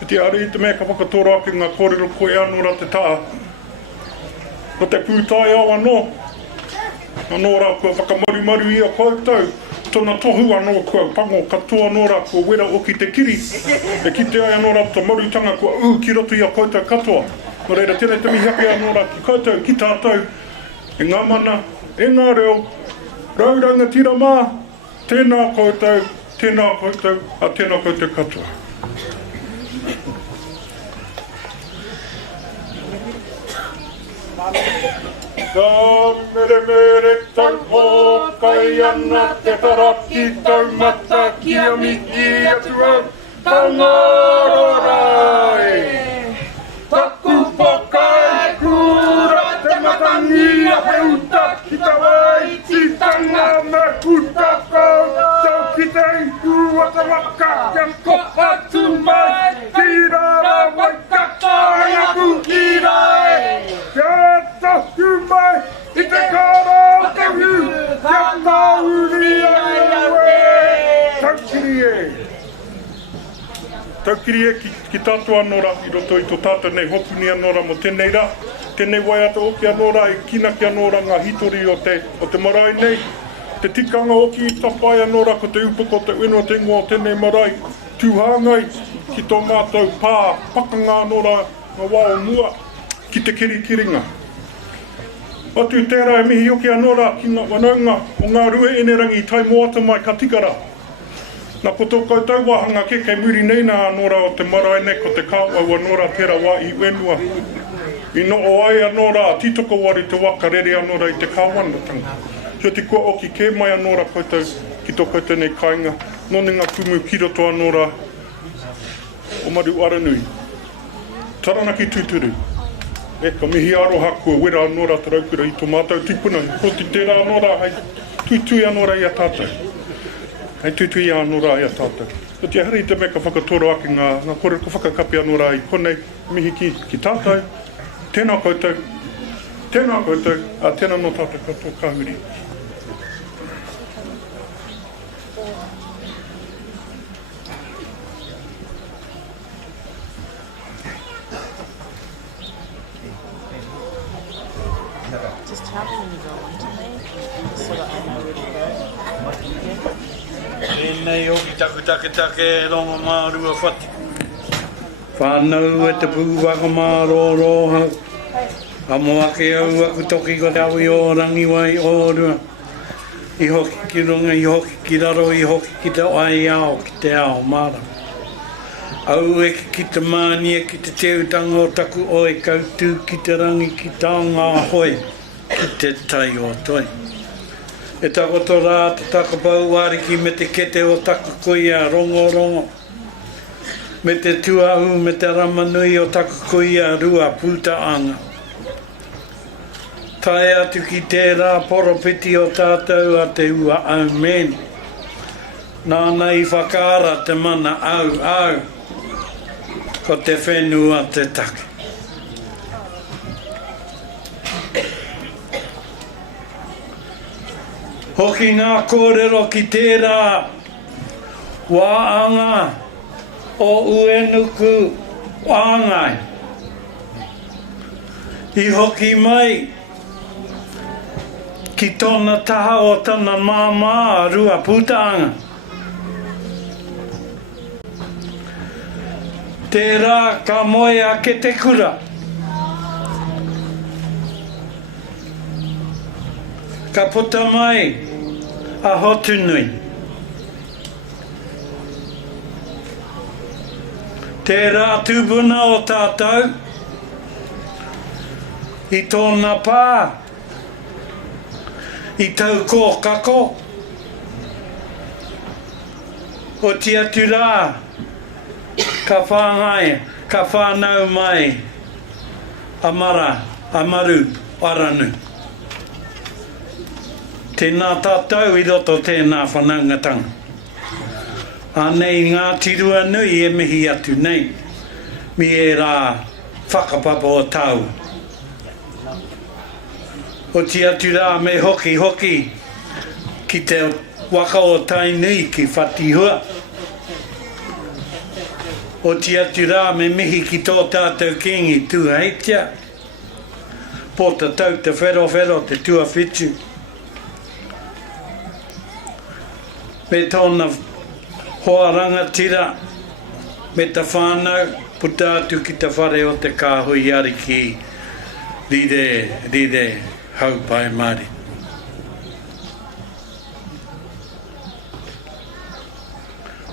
E te ari i te mea ka whakatoro ake ngā kōrero koe anora te taa. Ko te pūtai au anō. Anora kua whakamaru i a koutou. Tōna tohu anō kua pango katoa anora kua wera o ki te kiri. E ki te ai anora ta marutanga kua ki roto i a koutou katoa. Nō reira tēnei te mihake anora ki koutou, ki tātou. E ngā mana, e ngā reo, rauranga tira mā. Tēnā koutou, a tēnā koutou katoa. Ka mere tau hokai ana te taraki tau mata ki a miki atu au pangaro rai. Taku pokai kura te matangi a heuta ki ta wai titanga me kutako tau ki te iku a ta waka yang ko atu mai tira ra wai kakara ku irai. Taku mai i te kara o te hu kia tauri aue. Taukiri e. Taukiri e ki tātou anora i roto i tō tātou nei hopuni anora mo tēnei rā. Tēnei wai ata o ki anora e kina ki anora ngā hitori o te marae nei. Te tikanga o ki i tapai anora ko te upako te whenua te ingoa o tēnei marae. Tūhāngai ki tō mātou pā pakanga anora ngā wā o mua ki te kirikiringa. Atu tērā e mihi oki anora ki ngā wanaunga o ngā rue ene rangi i tai moata mai ka tikara. Nā ko tō koutou wahanga ke kei muri nei nā anora o te marae nei ko te kāwau anora tērā wā i whenua. I no o ai anora a titoko wari te waka rere anora i te kāwanatanga. Hio te kua oki ke mai anora koutou ki tō koutou nei kāinga. Nōne ngā kumu ki roto anora o Maru Wharanui. Taranaki tūturu. E ka mihi aroha kua wera anora te raukura i tō mātou tupuna. Ko te tērā anora, hei tūtui anora i a tātou. Hei tūtui anora i a tātou. Ko te hari te me ka whakatoro ake ngā kore ko whakakapi anora i konei mihi ki tātou. Tēnā koutou, a tēnā no tātou katoa kāhuri. Just tell me when you go into me, so that I know where to go. Nei o ki take rongo Maru a whati. Whānau e te pūwaka māroro hau. A moa ke au aku toki ko te awi o rangi wai o rua. I hoki ki runga, i hoki ki raro, i hoki ki te ai ao, ki te ao mara. Au e ki te mānia ki te teutanga o taku o e kautū ki te rangi ki tā ngā hoi ki te tai o toi. E takoto rā te takapau wāriki me te kete o taku kuia rongo. Me te tuahu me te ramanui o taku kuia rua pūtaanga. Tai atu ki tērā poropiti o tātou a te ua au meni. Nāna i whakaara te mana au. Ko te whenua te take. Hoki ngā kōrero ki tērā wāanga o uenuku wāngai. I hoki mai ki tōna taha o tana māmā rua pūtaanga. Tērā ka moe a ke te kura. Ka puta mai a hotunui. Tērā tūpuna o tātou. I tōna pā. I tau kōkako. O tia turā. Ka whāngai, ka whānau mai, a Maru, Wharanui. Tēnā tātou i roto tēnā whanaungatanga. Anei Ngāti rua nui e mihi atu nei, mi e rā whakapapa o tau. O ti atu rā me hoki, ki te waka o tainui ki whatihua. O ti atu rā me mihi ki tō tātou kingi tūheitia. Po te tau te whero te tuawhitu. Me tōna hoa rangatira, me ta whānau, puta atu ki te whare o te kāhui ari ki rire haupai Māori.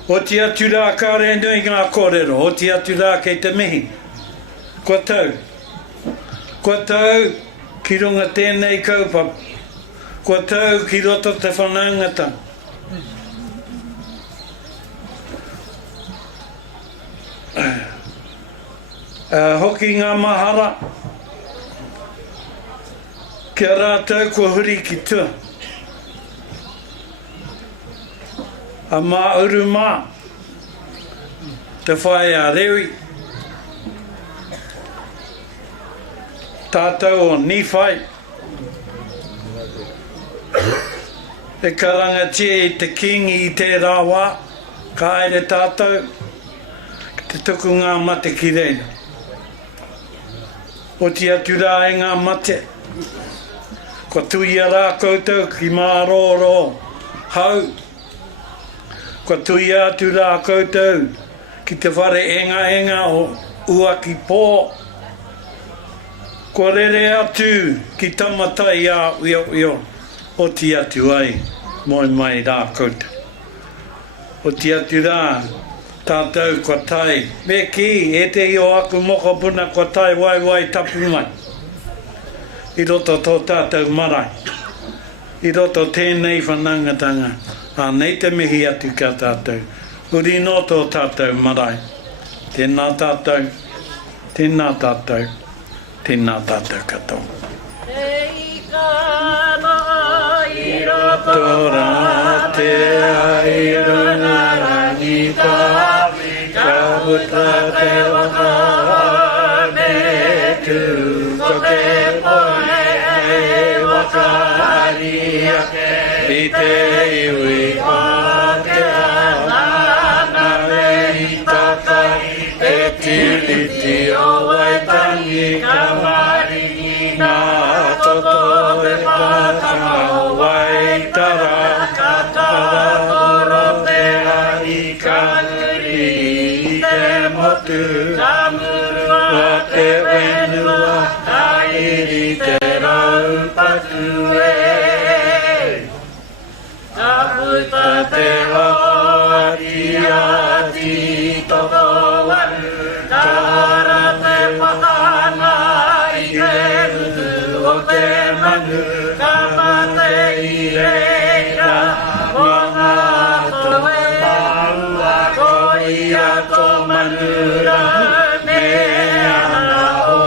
O ti atu rā kāre nui ngā kōrero, o ti atu rā kei te mihi. Kua tau ki runga tēnei kaupapa. Kua tau ki roto te whanaungata. Hoki ngā mahara. Kia rātou kua huri ki tua. A mā uru mā, te whae a rewi. Tātou o niwhai. E karangatia i te kingi i te rāwā, ka aere tātou, te tuku ngā mate ki reina. O ti atu rā e ngā mate, ko tui a rā koutou ki mā rō hau. Ko tui atu rā koutou ki te whare enga o ua ki pō. Ko rere atu ki tamatai a uio o ti atu ai mai rā koutou. O ti atu rā tātou kua tai. Me ki e te io aku moko puna kua tai wai tapu mai. I roto tō tātou marae. I roto tēnei whanangatanga. Nei te mihi atu ka tātou. Uri no tō tātou marae. Tēnā tātou katoa. Ei kāna i roto rā te ai rungarangi pāwi ka puta te waka me tu ko te poe e waka aria i te iwi o te anana rei takai e tiriti o waitangi ka maringi ngā toto e pātanga o waitara katara koro te ai kāri i te motu kamurua te wenua tairi te raupatu e ka puta te hoa i ati toko i reira, o ngā koe maua koia ko manura, me ana o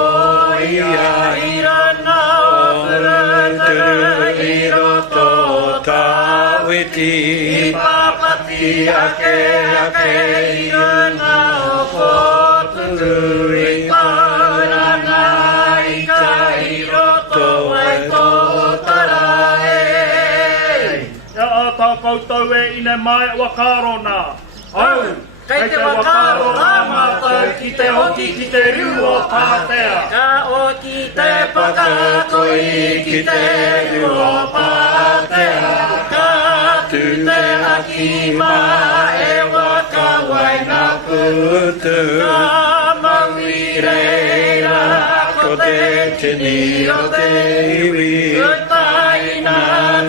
ia irana o muruturu i roto tāwiti, i papati ake irana o koturu i karanga i ka i roto ai tō tarae. Ia a tā koutou e ine mai wakarona. Au, kei te wakaro rāmātou ki te hoki ki te riu o Pātea. Ka o ki te pakakoi ki te riu o Pātea. Ka tu te aki mā e waka wai ngā putu. Ka mau i reira ko te tini o te iwi. Taina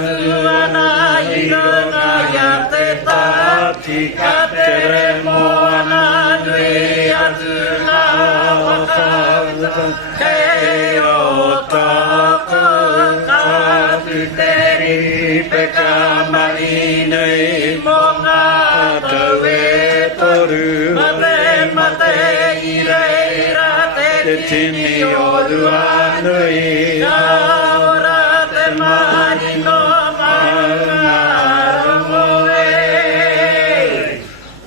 tuana i runga ia te tāti ka te remo ana nui atu ngā waka. Kei o tāko ka tu te ripe ka mani nei mo ngā tau e toru. Mate i reira te tini o Wharanui. Ka ora te mani no maunga romoe.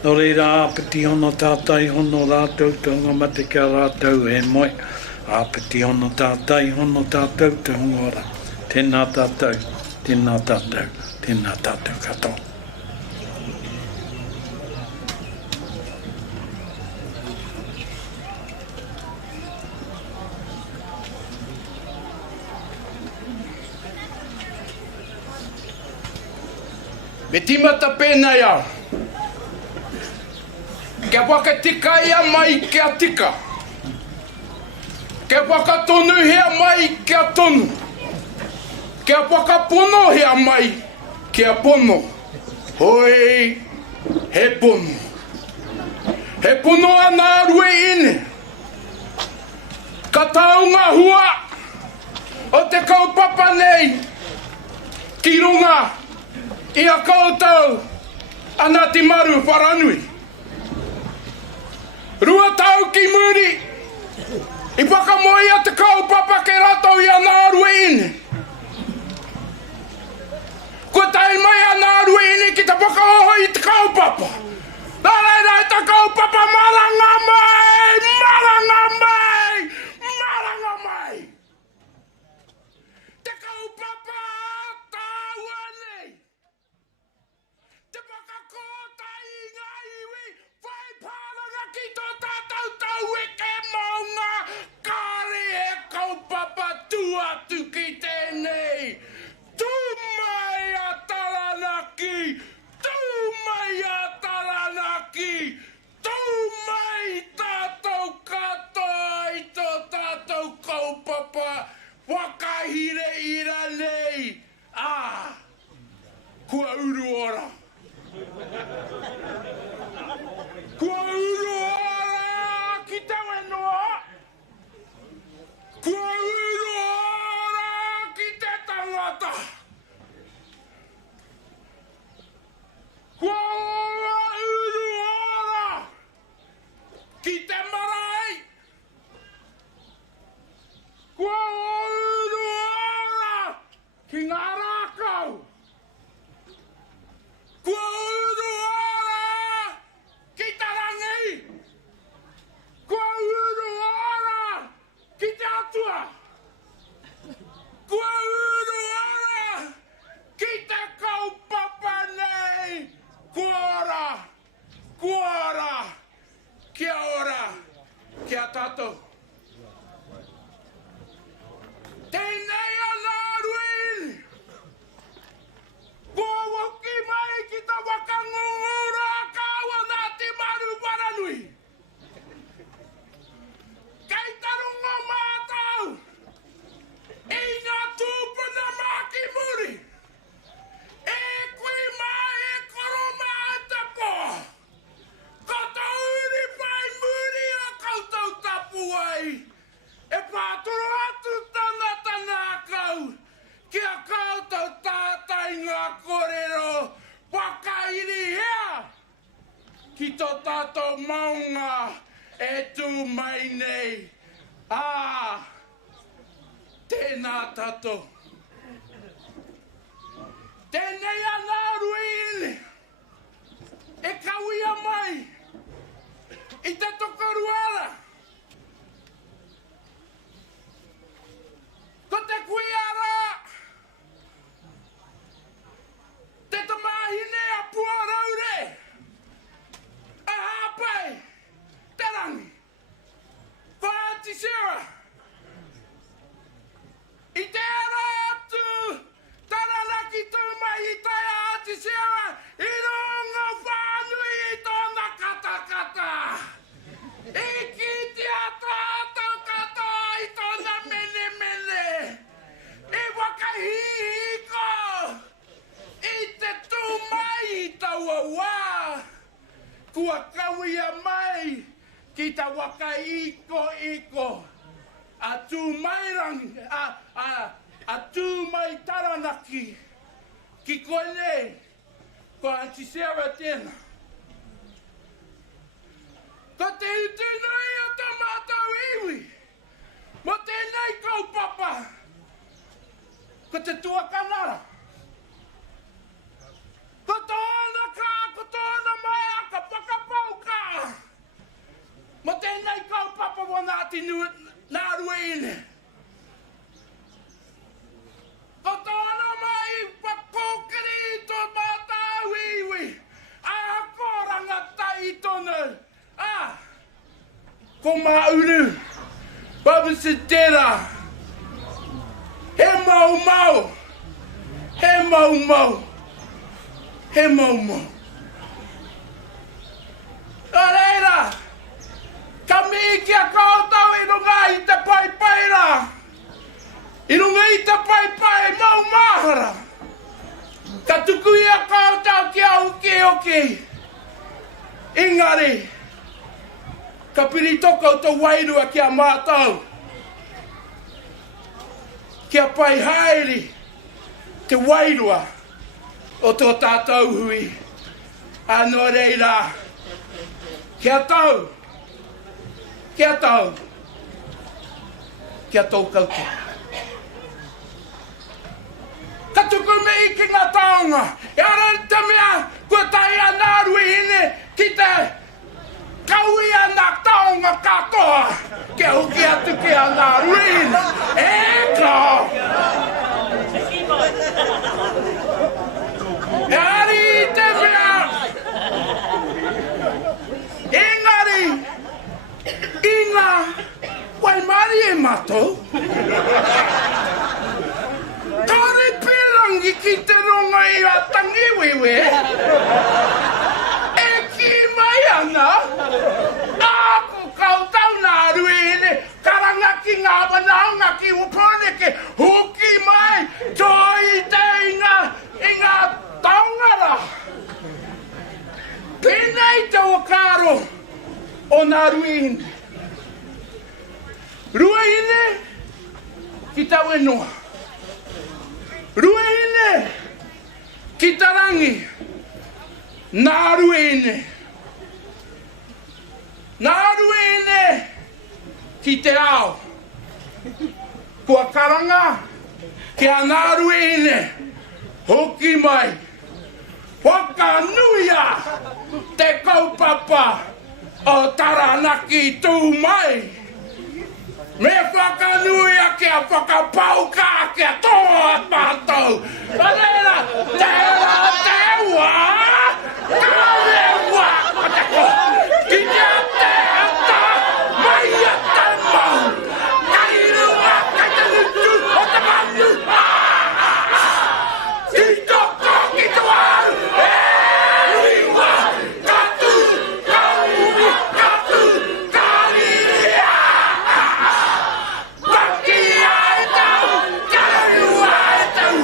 Nō reira āpiti hono tātai hono rātou tōnga mate kia rātou e moe. Āpiti hono tātai hono tātou te hongora. Tēnā tātou, tēnā tātou, tēnā tātou katoa. Me timata pēnei au. Kia wakatika ia mai kia tika. Kia wakatonu hea mai kia tonu. Kia wakapono hea mai kia pono. Hoi, he pono. He pono ana rue ine. Ka taunga hua o te kaupapa nei. Ki runga. Ia koutou, Ngāti Maru, Wharanui. Rua tau ki muri, i whakamoia te kaupapa ke ratou i ana arue ine. Kua tai mai ana arue ine ki te whakaoho i te kaupapa. Nā te kaupapa maranga mai, maranga mai, maranga mai. Te kaupapa tāua nei. Te whakakota i ngā iwi, whai pāranga ki tō tātou tau e ke maunga, kāre e kaupapa tu atu ki tēnei. Tu mai a Taranaki, tu mai a Taranaki, tu mai tātou katoa i tō tātou kaupapa, wakahire ira nei. Kua uru ora. Kua uru ora ki te wenoa. Kua uru ora ki te tangata. Kua uru ora ki te marae. Kua uru ora ki ngā rākau. Kua uru ora ki Taranaki. Kua uru ora ki te atua. Kua uru ora ki te kaupapa nei. Kua ora, kia ora, kia tātou. Tēnei ana ruini. tātou maunga e tū mai nei. Tēnā tātou. Tēnei ana ruini. E kawia mai. I te tokaruara. Ko te kuiara. Te tamahine a puaraure. A hapai. Te rangi. Ko Auntie Sarah. I te ara atu. Taranaki tū mai I tai Auntie Sarah. I runga whanui I tōna katakata. I ki te atātou katoa I tōna mene mene. I wakahihiko. I te tū mai I taua wā. Kua kawia mai ki ta wakaiko iko. A tū mai rangi, a tū mai Taranaki. Ki koe nei, ko Auntie Sarah tēnā. Ko te utunui o tā mātou iwi. Mo tēnei kaupapa. Ko te tuakanara. Ko tōna kā, ko tōna mai a ka pakapauka. Mo tēnei kaupapa wa Ngāti Ngāruine. Ko tōna mai pakokiri tō mātou iwi. A koranga tai tonu. Ko Maru. Babu Sitera. He mau mau. He mau mau. He mau mau. Areira. Kami kia koutou I runga I te pai pai ra. I runga I te pai pai mau mahara. Ka tuku ia koutou kia uki uki. Engari. Ka piri toko tō wairua kia mātou. Kia pai haere te wairua o tō tātou hui. Anō reira. Kia tau. Kia tau. Kia tau kauta. Ka tuku me I ki ngā taonga. E ara te mea kua tai anaru ine ki te kaui ana taonga katoa. Kia hoki atu ki anaru ine. Eka! E ari te mea. Engari. Inga. Wai mari e matou. Tore pirangi ki te ronga I a tangiwiwe. E ki mai ana. Ako kautau nā ruene. Karangaki ngā wanaunga ki uponeke. Huki mai. Toi te inga taongara. Pēnei te wakaro o nā ruene. Ruene ki tau enoa. Ruene ki tarangi. Nā ruene. Nā ruene ki te ao. Kua karanga ki a nā ruene. Hoki mai. Whakanuia te kaupapa o Taranaki tū mai. Me whakanuia kia whakapauka kia toa mātou. Arera, te wā, kāre wā, katako. Ki te ata, mai a te mau. Kai rua, kai te nutu, o te manu. Ki toko, ki te wāru, riwa, katu, kauri, katu, kariria. Waki ai tau, karua ai tau,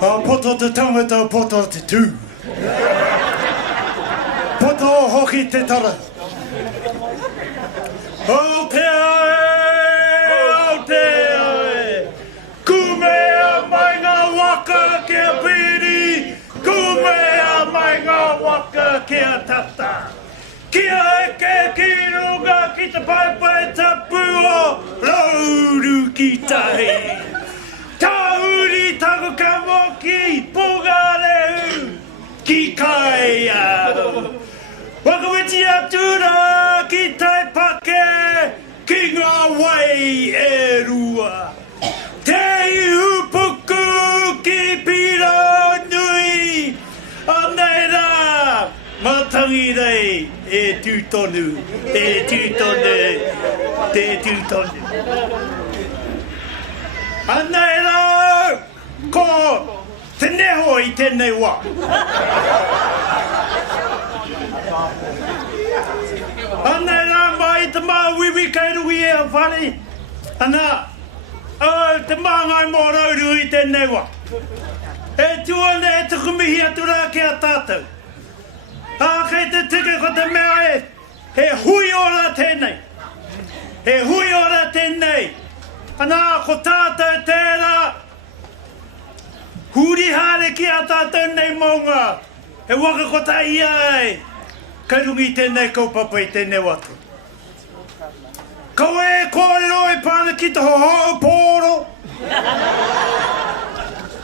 Poto te tangata, poto te tū. Poto hoki te tara. O te ae, kumea mai ngā waka kia piri, kumea mai ngā waka kia tata. Kia eke ki runga ki te pai tapu o rauru ki tahi. Tauri taku ka moki, pugareu ki kai aro. Wakawiti atura ki tai pake, ki ngā wai e rua. Te ihu puku ki pira nui, anei rā, matangi rei e tūtonu, Anei rā, ko te neho i tēnei wā. Anei rā mai te mā wiwi kei rui e a whare. Ana, te mā ngai mō rauru i tēnei wā. E tuane e tuku mihi atura ki a tātou. Kei te tike ko te mea he hui ora tēnei. He hui ora tēnei. Ana, ko tātou tērā. Huri hare ki a tātou nei maunga. He waka ko ta ia e. Kai rungi tēnei kaupapa i tēnei watu. Kau e kōrero e pāna ki te hoho pōro.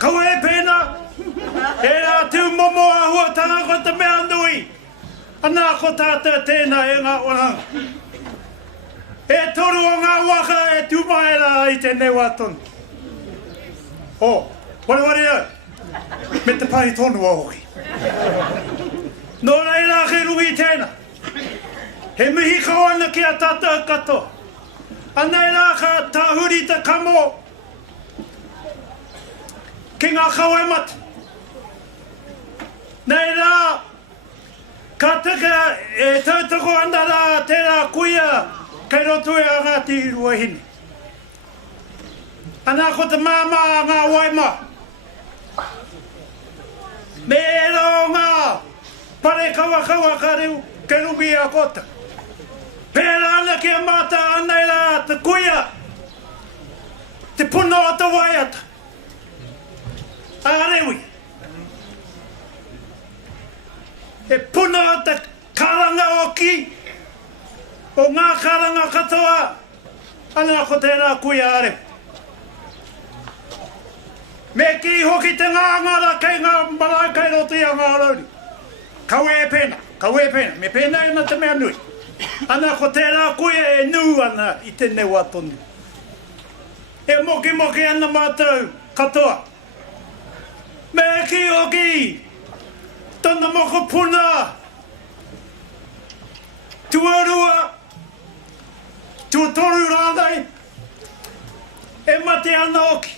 Kau e pēna. E rā tū momo a huatanga ko te mea nui. Ana ko tātou tēnā e ngā oranga. E toru o ngā waka e tūmaera i tēnei watonu. Wari au. Me te pai tonu a hoki. Nō rei rā ke rungi tēnā. He mihi kawana ki a tātou katoa. Anei rā ka tāhuri te kamo. Ki ngā kawai mata. Nei rā, ka tika e tautako ana rā tērā kuia kei roto e a Ngāti Ruahine. Ana ko te māma a ngā waima. Me e ro ngā pare kawa ka reu kei rungi a kota. Pēra ana ki a mata anei rā te kuia. Te puna o te waiata. A rewi. E puna o te karanga oki. O ngā karanga katoa. Ana ko tērā kuia a rewi. Me ki hoki te ngāngara kei ngā marae kei roti a ngā rauri. Kau e pēna. Me pēna e na te mea nui. Ana ko tērā kuia e nū ana i tēnei watonu. E moki ana mātou katoa. Me ki hoki tona moko puna. Tuarua. Tuatoru rānei. E mate ana oki.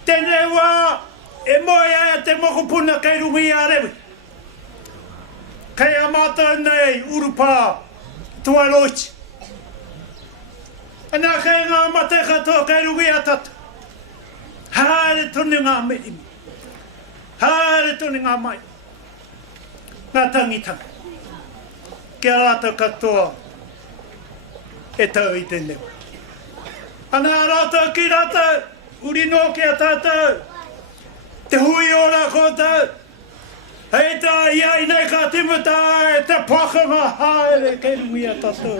Tēnei wā, e moe aia te moko puna kei rungi a rewi. Kei a mātou nei urupā tua roiti. Ana kei ngā mate katoa kei rungi a tata. Haere tonu ngā merimi. Haere tonu ngā mai. Ngā tangitanga. Kia rātou katoa e tau i tēnei wā. Ana rātou ki rātou. Uri no ki a tātou, te hui ora koutou. Hei tā iai nei ka timuta e te pakanga haere kei rungi a tātou.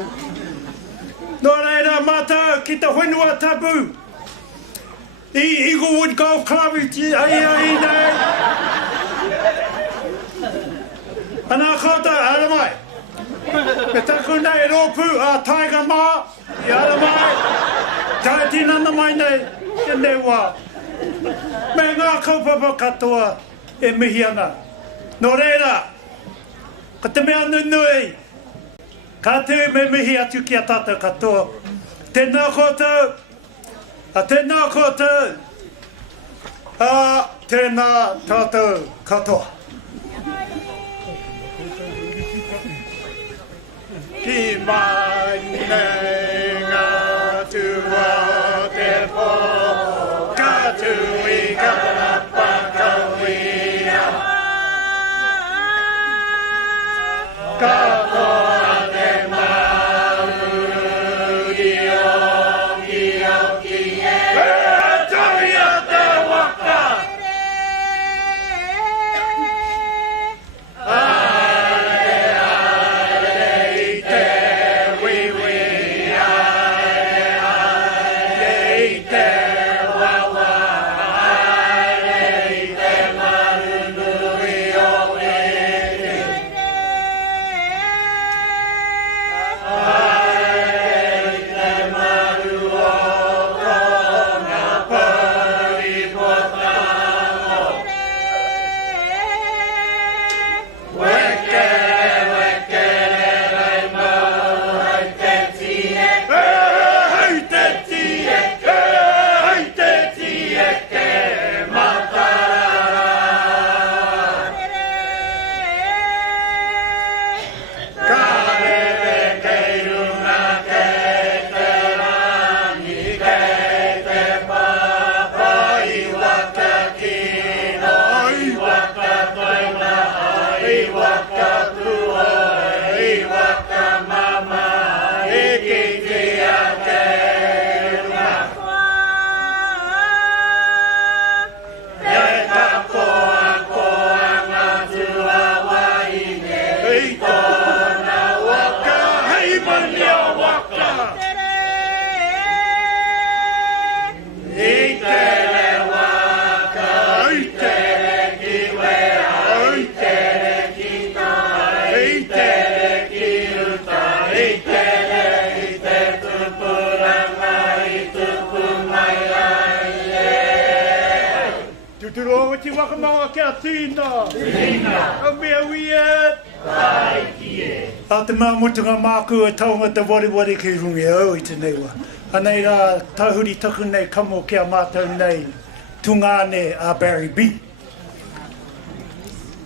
Nō reira mātou ki te whenua tapu. I Eaglewood Golf Club i ai nei. Ana koutou, ara mai. Me taku nei rōpū a Tiger Mā, i ara mai. Tai tinana mai nei. Tēnei wā. Me ngā kaupapa katoa e mihi ana. Nō reira, ka te mea nunui. Ka te me mihi atu ki a tātou katoa. Tēnā koutou. Tēnā koutou. Tēnā tātou katoa. Ki mai nei ngā tua te pō. Ka tui ka whakamaua kia tīna. A mea wia. A te māmutunga māku e taunga te wari ki rungi au i te newa. Anei rā, tahuri taku nei kamo kia mātou nei tungane a Barry B.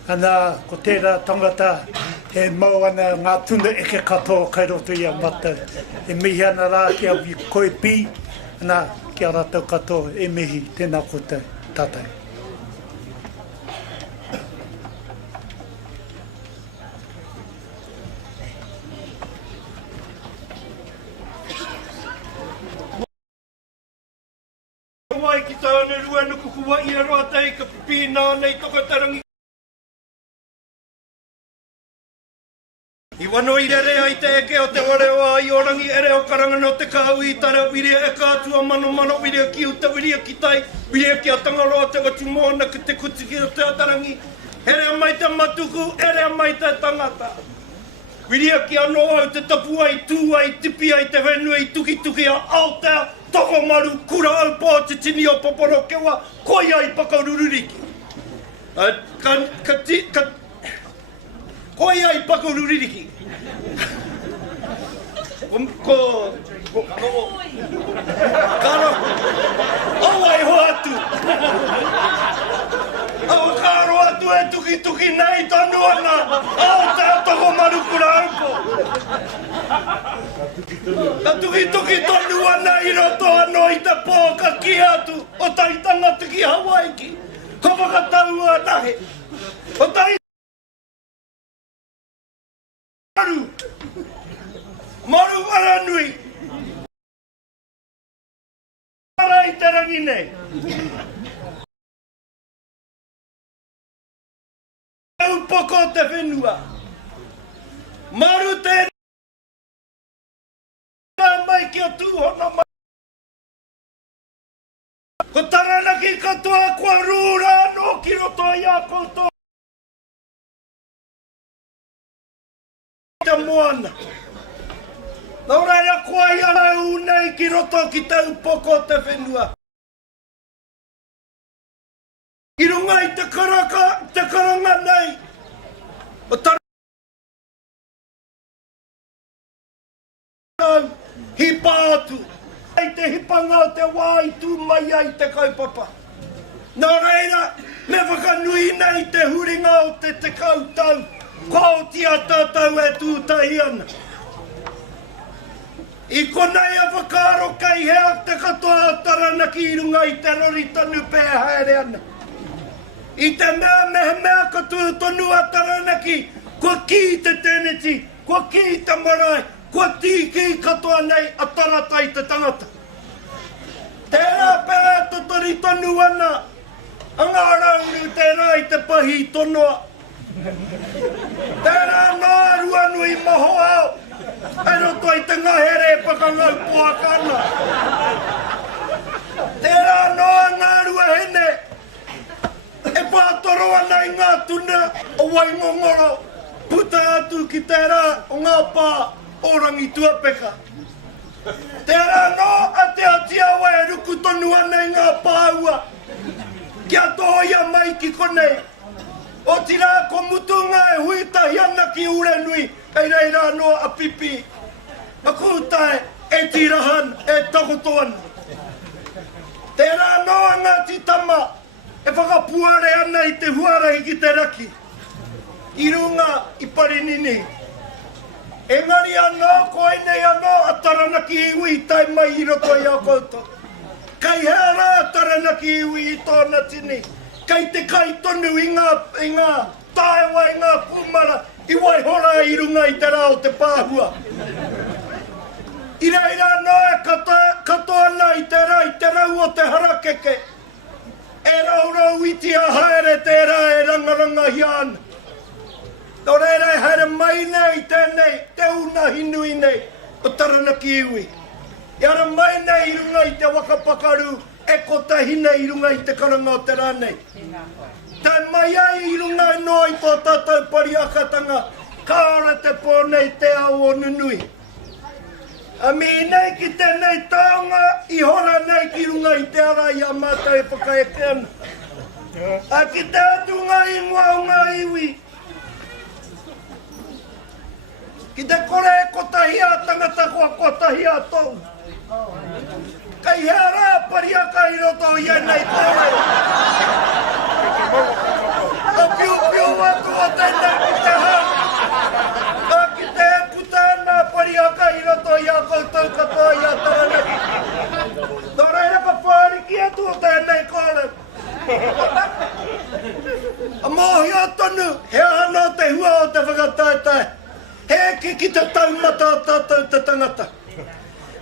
Ana, ko tērā tangata e mau ana ngā tuna eke katoa kai roto i a mātou. E mihi ana rā kia koe pi, ana kia rātou katoa e mihi tēnā koutou tātai. Wai ki tāne rua nuku kuwa i a roa tei ka pipina nei toko tarangi. I wano i rere ai te eke o te ware o ai orangi ere o karanga no te kau i tara wiria e kātua mano wiria ki uta wiria ki tai wiria ki a tangaroa te watu mōna ki te kuti ki o te atarangi ere mai te matuku, ere mai te tangata wiria ki anō au te tapu ai, tū ai, tipi ai te whenui, tuki a Aotea toko maru, kura au pō te tini o poporo kewa koi ai pakarururiki koi ai pakarururiki karo au ai ho atu au karo atu e tuki nei tonu ana au te toko maru kura aupo ka tuki tonu ana i roto ano i te pō ka ki atu o taitanga tuki Hawaii ki ka whakatau anahe o tai Maru Wharanui Marai tarangi nei Au poko te whenua Maru te mai ki a tūhona mai Ko Taranaki katoa kua rūra no ki roto i a koutou Te moana Nau reira kua i au nei ki roto ki tau poko te whenua. I runga i te karanga nei. O tara hipa atu. Ai te hipanga o te wai tū mai ai te kaupapa. Nau reira me whakanui nei te huringa o te kautau. Ko tia tātou e tūtai ana. I konei a whakaro kai hea te katoa o Taranaki i runga i te rori tonu pēha haere ana. I te mea katoa tonu a Taranaki, kua ki te teneti, kua ki te marae, kua tiki katoa nei a taratai te tangata. Tērā pēha totori tonu ana, a ngā rauru tērā i te pahi tonoa. Tērā noa ruanui maho au. Ai roto i te ngahere e pakangau poakana. Tērā noa ngā rua hene. E pātoro ana i ngā tuna o Waingongoro. Puta atu ki tērā o ngā pā orangi tuapeka. Tērā noa a te atia wai ruku tonu ana i ngā pāua. Kia toia mai ki konei. O tira ko mutunga e huitahi ana ki Wharanui, kei reira noa a pipi. A kūtae e tirahan e takotoan. Tērā noa Ngāti tama e whakapuare ana i te huarahi ki te raki. I runga i Parinini. Engari anō koe nei anō a Taranaki iwi tai mai i roto i a koutou. Kei hea rā Taranaki iwi i tōna tini. Kei te kai tonu i ngā tāewa i ngā pūmara i Waihora i runga i te rao te pāhua. I reira noa katoa ana i te rau o te harakeke. E raurau iti a haere tērā e rangaranga hiana. Tō reira e haere mai nei tēnei, te una hinui nei o Taranaki iwi. I ara mai nei i runga i te wakapakaru. E ko tahina i runga i te karanga o te rānei. Tai mai ai i runga i noa i tō tātou pariakatanga, ka ora te pōnei te au o nunui. A mi nei ki tēnei taonga i hora nei ki runga i te ara i a mātou e whakaeke ana. A ki te atu ngā ingoa o ngā iwi. Ki te kore e kotahi a tangata kua kotahi a tau. Kai hea rā paria ka i roto i nei kore. A piu piu atu o tēnei ki te hau. A ki te putana paria ka i roto i a koutou katoa i a Taranaki. Nō reira ka whāriki atu o tēnei kore. A mohi o tonu, he anō te hua o te whakataetai. He ki te taumata o tātou te tangata.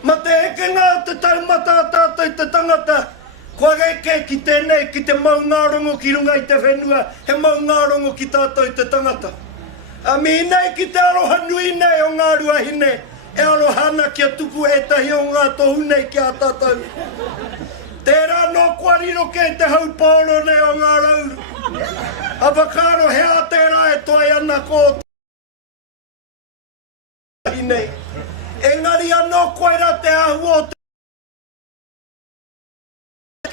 Ma te eke ngā te taumata o tātou te tangata. Kua eke ki tēnei, ki te maungarongo ki runga i te whenua. He maungarongo ki tātou te tangata. A mi nei ki te aroha nui nei o ngā ruahine. E arohana kia tuku e tahi o ngā tohu nei ki a tātou. Tērā no kuariro ke te haupōro nei o ngā rauru. A whakaro hea tērā e toi ana ko tahi nei. Engari anō koera te ahu o te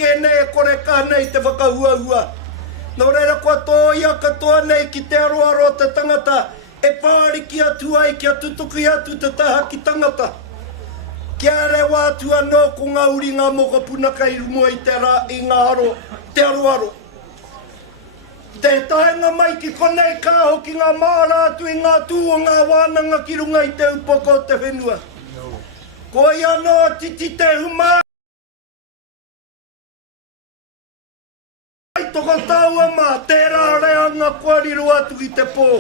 ke nei e kore ka nei te whakahuahua. Nō reira kua tō ia katoa nei ki te aroaro te tangata. E pāriki atu ai kia tutuki atu te taha ki tangata. Kia rewa atu anō ko ngā uri ngā moko punaka i rumua i te rā i ngā aro, te aroaro. Te taenga mai ki konei ka hoki ngā māra atu i ngā tū o ngā wānanga ki runga i te upoko o te whenua. Ko i anō titi te huma. Ai toko taua mā, tērā reanga kuariro atu i te pō.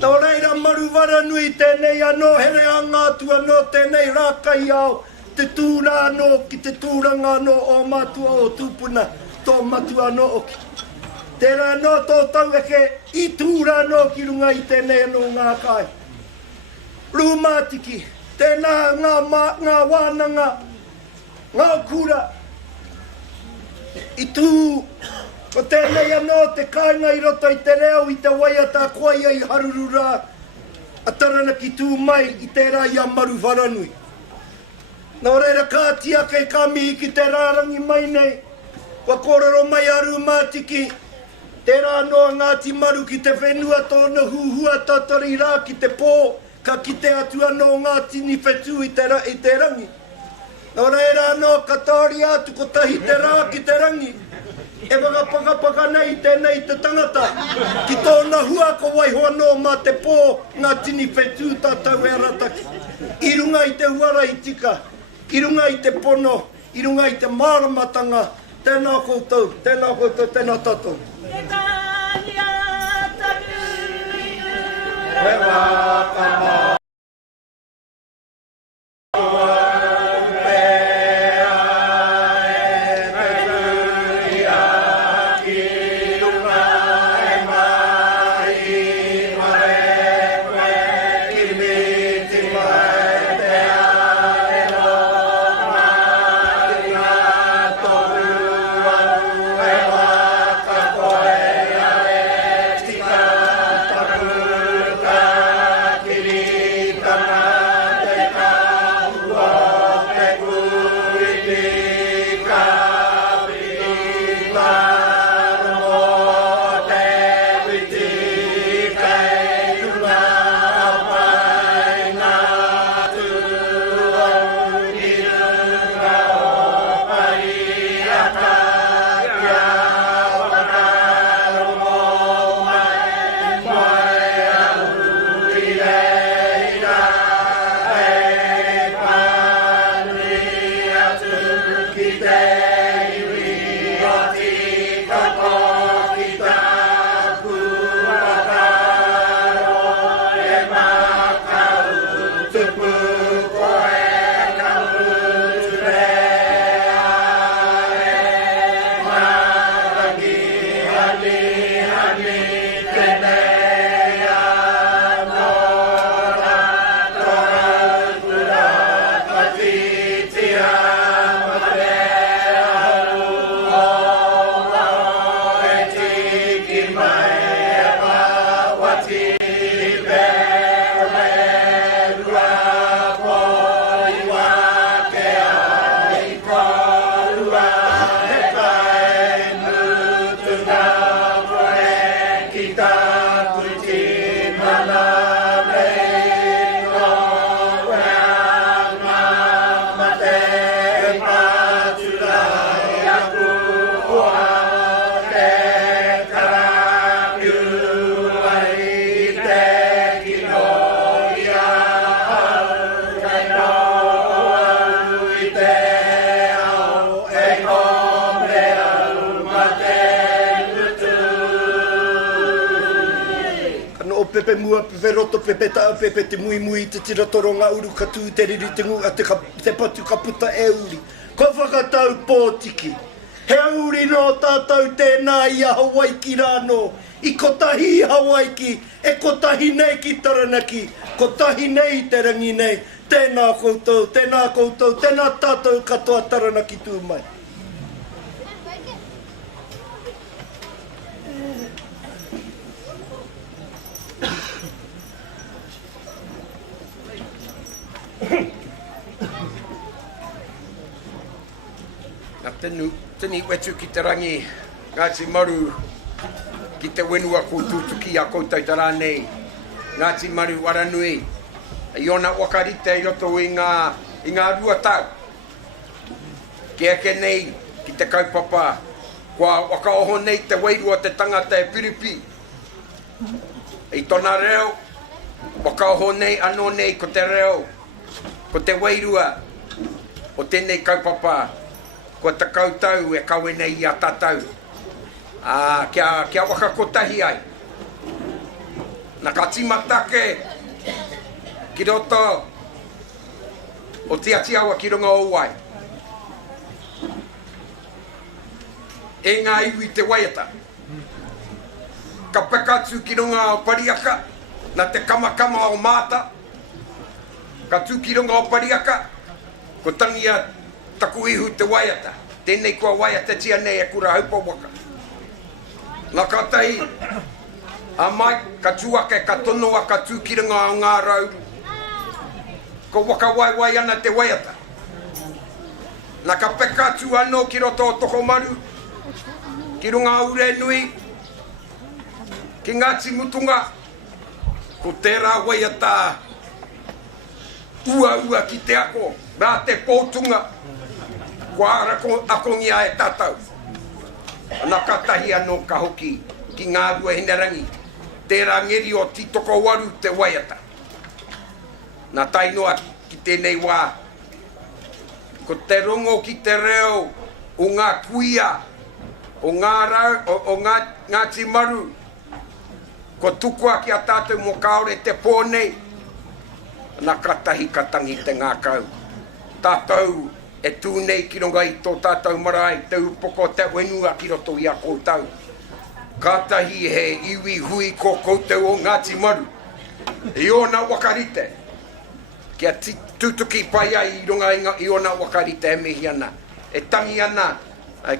Nō reira Maru Wharanui tēnei anō here a ngātu anō tēnei rākai au te tūra anō ki te tūranga anō o mātua o tūpuna tō matua anō oki. Tērā anō tō taueke i tūra anō ki runga i tēnei anō ngā kai. Rūmātiki, tēnā ngā wānanga, ngā kura, i tū. Ko tēnei anō te kāinga i roto i te reo i te waiata koia i harurura a Taranaki tū mai i tērā i a Maru Wharanui. Nō reira kātia kei kami ki te rārangi mai nei, wa kororo mai aru mātiki, tērā anō Ngāti Maru ki te whenua tōna huhua tatari rā ki te pō, ka ki te atu anō Ngāti ni whetū i te rangi. Nō reira anō katāri atu ko tahi te rā ki te rangi. E whakapakapaka nei tēnei te tangata. Ki tōna hua ko waihoa no mā te pō ngā tini whetū tātou e rataki. I runga i te huara i tika, i runga i te pono, i runga i te māramatanga. Tēnā koutou, tēnā koutou, tēnā tātou. Te kāhi a taru i ura. He wākama. Kiri pepe mua, pepe roto, pepe taa, pepe te mui mui, te tira toro ngā uru katu, te riri te ngu, te patu ka puta e uri. Ko whakatau pōtiki. He uri no tātou tēnā i a Hawaii ki rāno. I kotahi Hawaii ki, e kotahi nei ki Taranaki, kotahi nei te rangi nei. Tēnā koutou, tēnā tātou katoa Taranaki tū mai. Nā tini wetu ki te rangi, Ngāti Maru, ki te wenua ko tūtuki a koutou tara nei. Ngāti Maru Wharanui, i ona wakarite i roto i ngā rua tau. Ke ake nei ki te kaupapa, kua wakaoho nei te wairua te tangata e piripi. I tona reo, wakaoho nei anō nei ko te reo, ko te wairua o tēnei kaupapa. Ko te kautau e kawe nei i a tatau. Kia wakakotahi ai. Nā ka timatake ki roto o te atiawa ki runga o wai. E ngā iwi te waiata. Ka pekatu ki runga o pariaka, nā te kamakama o māta. Ka tū ki runga o pariaka, ko tangia taku ihu te waiata. Tēnei kua waiata tia nei e kura haupa waka. Nā ka tahi, a mai ka tuake ka tonoa ka tūkiringa o ngā rau. Ko waka waiwai ana te waiata. Nā ka pekatu anō ki roto o toko maru. Ki runga ure nui. Ki Ngāti mutunga. Ko tērā waiata ua ki te ako. Rā te pōtunga. Kua akongia e tatau. Nā ka tahi anō ka hoki ki ngā rua hinerangi. Tērā ngeri o titoko waru te waiata. Nā tainoa ki tēnei wā. Ko te rongo ki te reo o ngā kuia, o ngā rau, o Ngāti Maru. Ko tukua ki a tātou mo kaore te pōnei. Nā ka tahi ka tangi te ngā kau. Tātou e tūnei ki ronga i tō tātou marae, te upoko te wenua ki roto i a koutou. Kātahi he iwi hui ko koutou o Ngāti Maru. I ona wakarite. Kia tūtuki pai ai i runga i ona wakarite e mihi ana. E tangi ana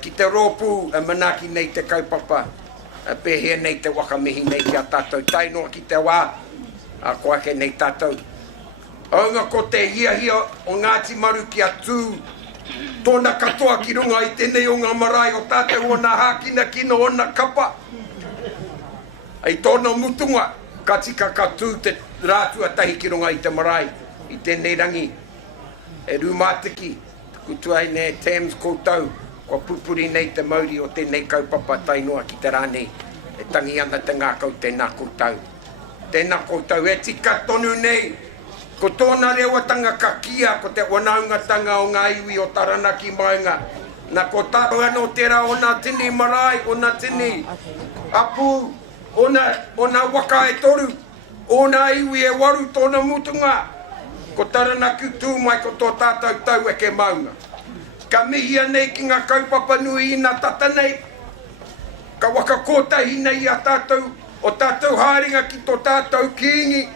ki te rōpū e manaki nei te kaupapa. E pēhea nei te wakamihi nei ki a tātou. Tainoa ki te wā, a koake nei tātou. Aunga ko te hiahia o Ngāti Maru ki atu tōna katoa ki runga i tēnei o ngā marae o tātou o nā hākina kino o nā kapa. Ai tōna mutunga ka tika katu te rātua tahi ki runga i te marae i tēnei rangi. E rūmātiki, kutuai ne Thames koutou, ko pupuri nei te mauri o tēnei kaupapa tainoa ki te rānei. E tangi ana te ngākau tēnā koutou. Tēnā koutou e tika tonu nei. Ko tōna rewatanga ka kia, ko te wanaungatanga o ngā iwi o Taranaki maunga. Nā ko tātou anō tērā o nā tini marae, o nā tini apu, o nā waka e toru, o nā iwi e waru tōna mutunga. Ko Taranaki tū mai ko tō tātou tau e ke maunga. Ka mihia nei ki ngā kaupapa nui i nā tata nei. Ka waka kōtahi nei a tātou, o tātou hāringa ki tō tātou kiingi.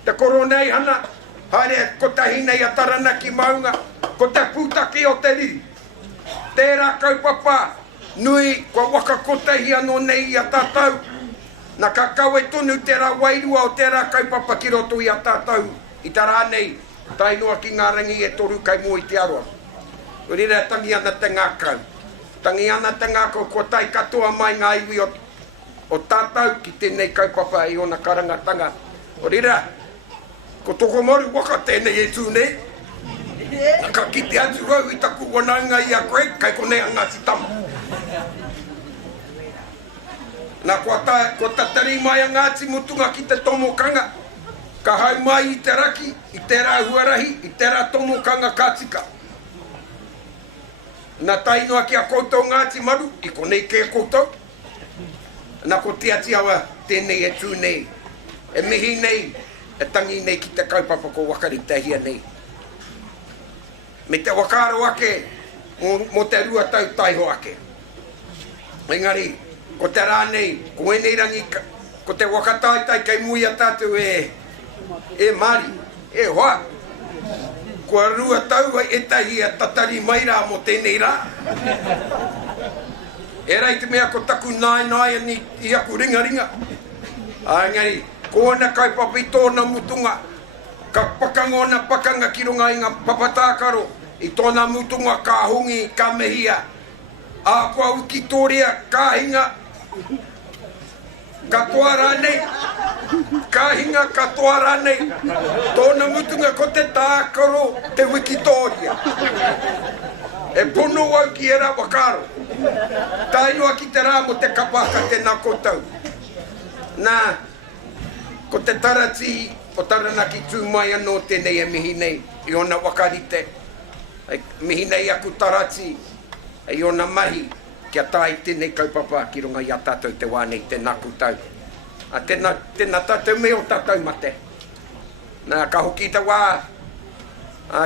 Te koronei hana, haere ko tahi nei a Taranaki maunga, ko te pūtaki o te riri. Tērā kaupapa, nui, ko waka kotahi anō nei a tātou. Nā ka kaue tonu tērā wairua o tērā kaupapa ki roto i a tātou. I tā rānei, tainoa ki ngā rangi e toru kai mua i te aroa. Rira tangi ana te ngākau. Tangi ana te ngākau, ko tai katoa mai ngā iwi o tātou ki tēnei kaupapa i ona karangatanga. Rira, ko toko maru waka tēnei e tūnei. Ka kite atu rau i taku wanaunga i a koe, kai konei a Ngāti Tama. Nā ko tatari mai a Ngāti mutunga ki te tomokanga. Ka hau mai i te raki, i tērā huarahi, i tērā tomokanga ka tika. Nā tainoa ki a koutou Ngāti Maru, i konei ke koutou. Nā ko te ati awa tēnei e tū nei. E mihi nei, e tangi nei ki te kaupapa ko wakaritahia nei. Me te wakaro ake, mo te rua tau taiho ake. Engari, ko te rā nei, ko enei rangi, ko te wakataitai kei muia tātou e mari, e hoa. Kua rua tau e tahi a tatari mai rā mo tēnei rā. E rei te mea ko taku nai ani i aku ringa. Engari, ko ana kaupapa i tōna mutunga, ka pakangona pakanga ki runga i ngā papatākaro, i tōna mutunga ka hungi, ka mehia. A kua uki tōrea, ka hinga, ka toa rānei, ka hinga, ka toa rānei. Tōna mutunga ko te tākaro, te wiki tōrea. E pono au ki era wakaro. Tainua ki te rā mo te kapaka te nā kotau. Nā, ko te tarati o Taranaki tūmai anō tēnei e mihi nei, i ona wakarite. Mihi nei aku tarati, i ona mahi, kia tai tēnei kaupapa ki runga i a tātou te wānei tēnā kutau. A tēnā tātou me o tātou mate. Nā, ka hoki te wā,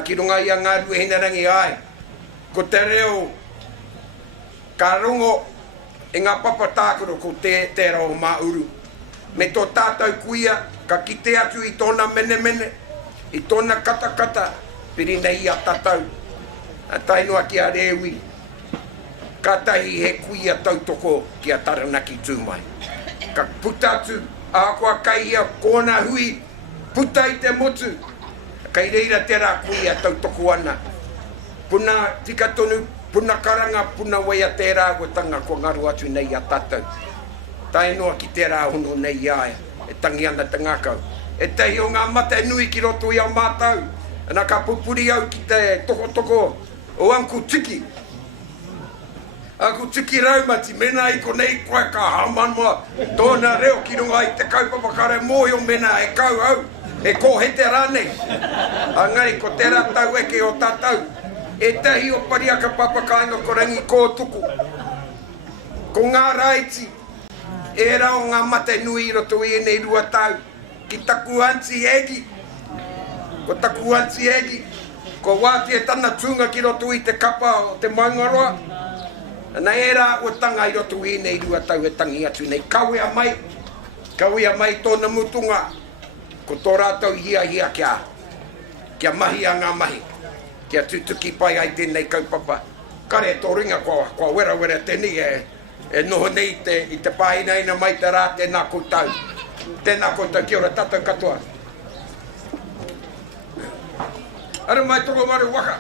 ki runga i a Ngāru e Hinerangi ai. Ko te reo, ka rongo e ngā papatākaro ko te rao Maru. Me tō tātou kuia, ka kite atu i tōna mene, i tōna kata, piri nei a tātou. A tainua ki a rewi, ka tahi he kuia tautoko ki a Taranaki tūmai. Ka puta atu, a koa kaihia kōna hui, puta i te motu. Kai reira te rā kuia tautoko ana. Puna tika tonu, puna karanga, puna waia te rā tanga ko ngaru atu nei a tātou. Tainoa ki te rā hono nei aia, e tangi ana te ngākau. E tehi o ngā mate nui ki roto i au mātau. Nā ka pupuri au ki te toko o Uncle Tiki. Uncle Tiki raumati, mena i konei koe ka hamanua. Tōna reo ki runga i te kaupapa kare mōhio mena e kau au. E ko he te rānei. Angari, ko te rā tau eke o tātau. E tehi o pariaka papakainga ko rangi kō tuku. Ko ngā raiti, e rao ngā mate nui roto i nei rua tau. Ki taku anti egi. Ko taku anti egi. Ko wāti e tana tūnga ki roto i te kapa o te maungaroa. Nā e rā o tanga i roto i nei rua tau e tangi atu nei. Kawea mai tōna mutunga. Ko tō rātou hia kia. Kia mahi a ngā mahi. Kia tutuki pai ai tēnei kaupapa. Kare tō ringa kua wera tēnei e noho nei i te pāina mai te rā tēnā koutou. Tēnā koutou, kia ora tātou katoa. Aru mai toko Maru waka.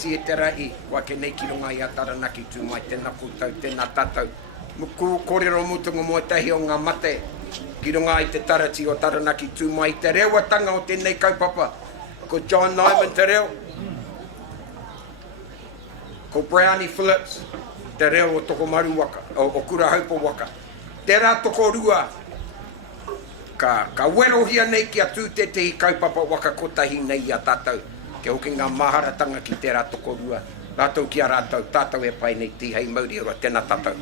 E te rai, wake nei ki runga i a Taranaki tūmai, tēnā koutou, tēnā tātou. Muku kōrero mutunga mo tahi o ngā mate, ki runga i te tarati o Taranaki tūmai, te rewatanga o tēnei kaupapa, ko John Nyman te reo, ko Brownie Phillips, te reo o toko Maru waka, o Kura Haupo waka. Te rā toko rua, ka werohia nei ki a tūte te kaupapa waka kotahi nei a tātou. Ke hoki ngā maharatanga ki te rā toko rua. Rātou ki a rātou, tātou e pai nei tihei mauri ora, tēnā tātou.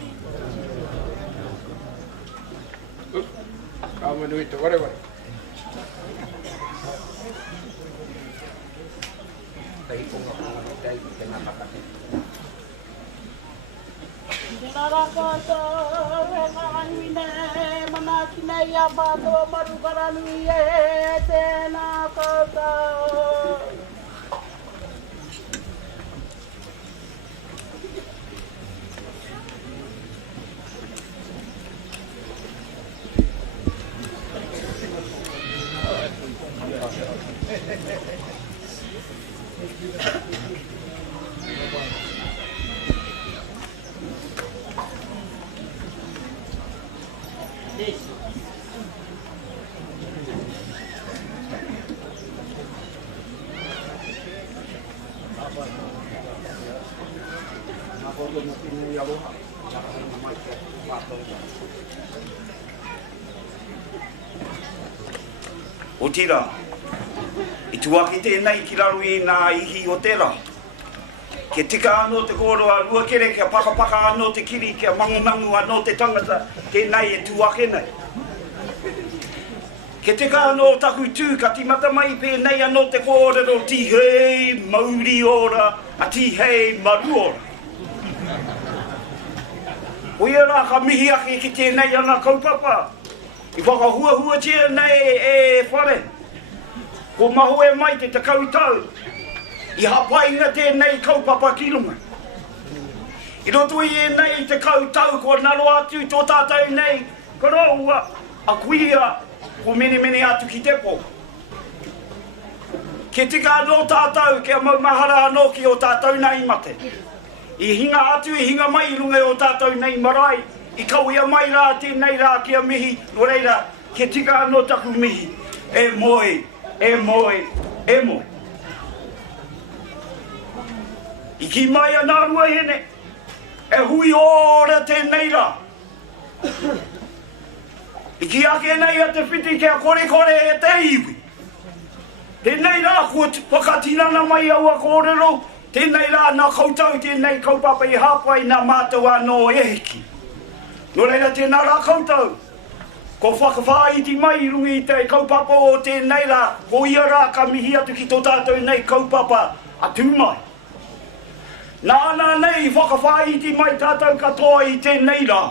Ka manui te wareware. Tei konga konga tei, tēnā tātou. Tēnā rā koutou, e Wharanui nei, manaki nei a mātua Maru Wharanui e, tēnā koutou. O tira, i tuaki tēnei ki raru i nā ihi o tērā. Ke tika anō te kōroa rua kere, ke pakapaka anō te kiri, ke mangumangu anō te tangata, tēnei e tuake nei. Ke tika anō taku tū, ka timata mai pēnei anō te kōrero, ti hei mauri ora, a ti hei maru ora. O ia rā ka mihi ake ki tēnei ana kaupapa. I whakahua tia nei e whare. Ko maho e mai te kautau. I hapainga tēnei kaupapa ki runga. I roto i e nei te kautau ko naro atu tō tātou nei. Ko roua a kuia ko mene atu ki te po. Ke tika anō tātou ke maumahara anō ki o tātou nei mate. I hinga atu, i hinga mai runga o tātou nei marae. I kauia mai rā tēnei rā kia mihi, no reira, ke tika anō taku mihi. E moe, e moe, e moe. I ki mai anā rua hene, e hui ora tēnei rā. I ki ake nei a te whiti kia kore e te iwi. Tēnei rā kua whakatinana mai au a kōrero, tēnei rā nā koutou tēnei kaupapa i hapai nā mātou anō e hiki. Nō reira tēnā rā koutou, ko whakawhaiti mai rungi i te kaupapa o tēnei rā, ko ia rā ka mihi atu ki tō tātou nei kaupapa atu mai. Nāna nei whakawhaiti mai tātou katoa i tēnei rā.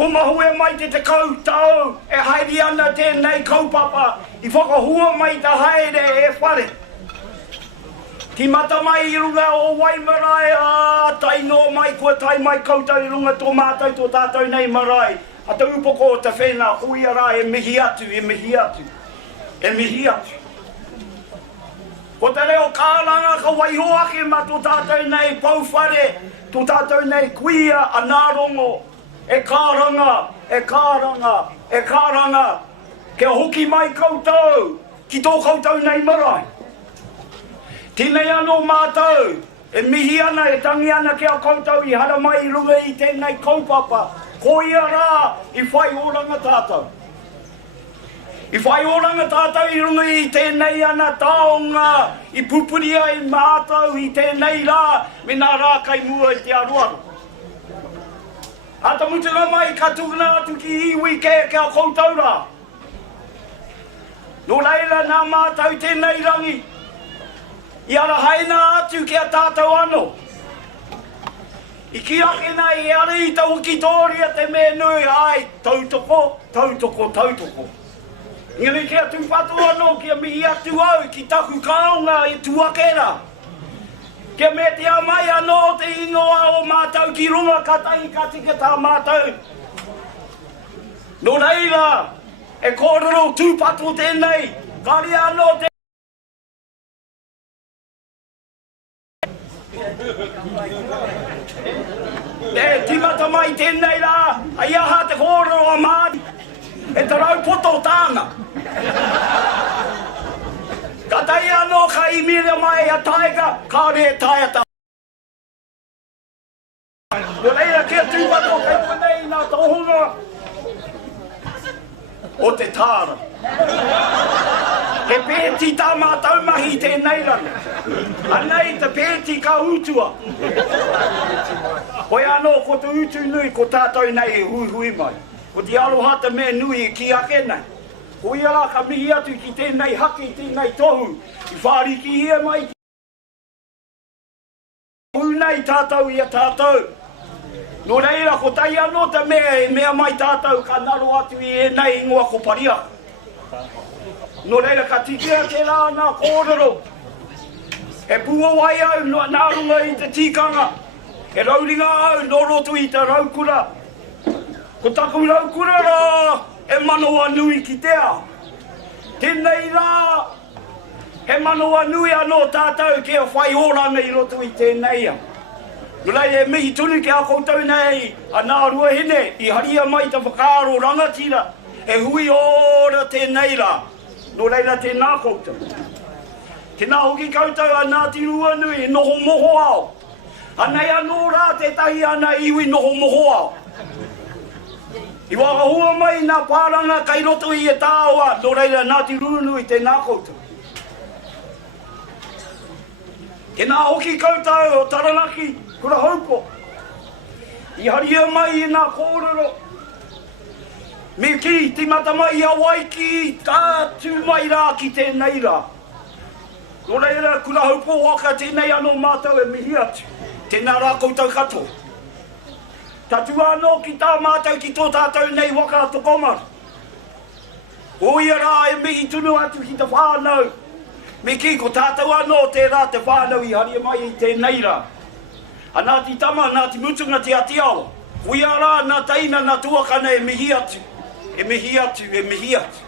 Ko mahue mai te koutou, e haere ana tēnei kaupapa, i whakahua mai ta haere e whare. Ki mata mai i runga o Waimarae, taino mai kua tai mai koutou i runga tō mātou tō tātou nei marae. A te upoko o te whena, huia rā e mihi atu, e mihi atu, e mihi atu. Ko te reo kālanga ka waihoake ma tō tātou nei pauwhare, tō tātou nei kuia a nārongo, e kāranga, e kāranga, e kāranga, ke hoki mai koutou, ki tō koutou nei marae. Tēnei anō mātou, e mihi ana, e tangi ana kia koutou i hara mai i runga i tēnei kaupapa. Ko ia rā, i whai oranga tātou. I whai oranga tātou i runga i tēnei ana taonga, i pupuri ai mātou i tēnei rā, me nā rā kai mua i te aruaru. Ata mutunga mai ka tukuna atu ki iwi kia koutou rā. No reira nā mātou tēnei rangi, I ara haina atu kia tātou anō. I ki ake nei, i ara i tau ki tōria te me nui, ai, tautoko, tautoko, tautoko. Ngeri kia tūpatu anō, kia mihi atu au, ki taku kaunga i tuakera. Kia me te amai anō te ingoa o mātou ki runga katai kati ke tā mātou. No reira, e kōrero tūpatu tēnei, kari anō te timata mai tēnei rā, ai aha te kōrero a mādi, e te raupoto tāna. Ka tai anō ka imira mai a taiga, kāre e taiata. Ko reira kia tūpato kei punei nā tohunga o te tāra. He pēti tā mātou mahi tēnei rana. Anei te pēti ka utua. Hoi anō ko te utu nui ko tātou nei e hui mai. Ko te alohata me nui ki ake nei. Ko ia la ka mihi atu ki tēnei haki, tēnei tohu. I whāri ki hia mai. Hui nei tātou ia tātou. No reira, ko tai anō te mea mai tātou ka naro atu I e nei ingoa ko paria. No reira, ka tikia te rā nā kōrero. E pua wai au, nā runga I te tikanga. E rauringa au, no roto I te raukura. Ko taku raukura rā, e manoa nui ki tea. Tēnei rā, he manoa nui anō tātou kia whai oranga I roto I tēnei. Nulai e mihi tunu ki a koutou nei, a nā rua hene, I haria mai ta whakaaro rangatira, e hui ora tēnei rā. Nulai rā tēnā koutou. Tēnā hoki koutou a Ngāti rua nui, e noho moho ao. Anei anō rā te tahi ana iwi noho moho ao. I waka mai nā pāranga kai roto I e tāua, nulai rā Ngāti rua nui tēnā koutou. Tēnā hoki koutou o Taranaki, kura haupo. I haria mai I nā kōrero. Me ki, timata mai a waiki, tātu mai rā ki tēnei rā. Nō reira, kura haupo waka tēnei anō mātou e mihi atu. Tēnā rā koutou kato. Tatu anō ki tā mātou ki tō tātou nei waka ato komaru. O ia rā e mihi tunu atu ki te whānau. Me ki, ko tātou anō te rā te whānau I haria mai I tēnei rā. A Ngāti tama, Ngāti mutunga te atiawa. Uia rā, nā taina, nā tuakana e mihi atu. E mihi atu, e mihi atu.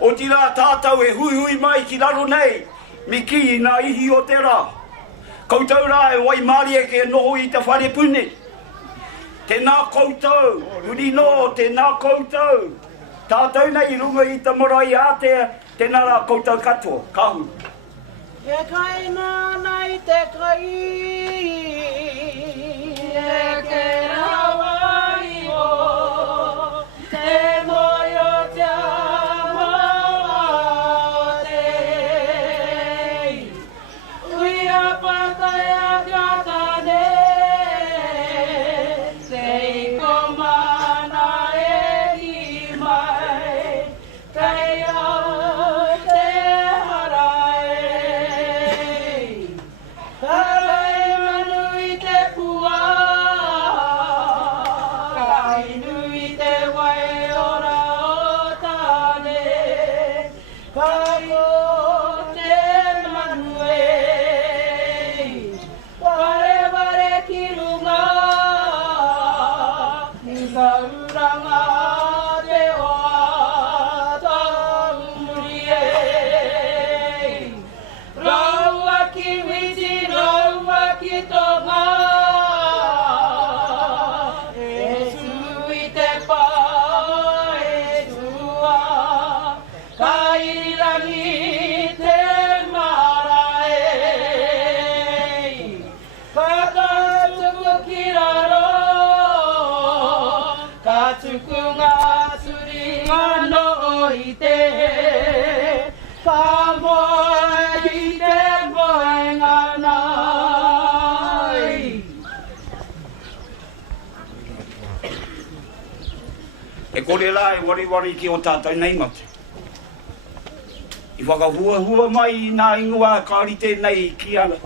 O ti rā tātou e hui hui mai ki raro nei. Mi ki I nā ihi o te rā. Koutou rā e wai māri e ke noho I te whare pune. Tēnā koutou, uri no, tēnā koutou. Tātou nei runga I te marae a tēnā rā koutou katoa, kahu. E kai nāna I te kai, e ke rawa I o, te moio te amawa te. Uia patai a katane, te komana e ki mai, kai a te harae. E kore rā e wari ki o tātou nei mate. I whakahua mai I nā ingoa kāri tēnei ki ana.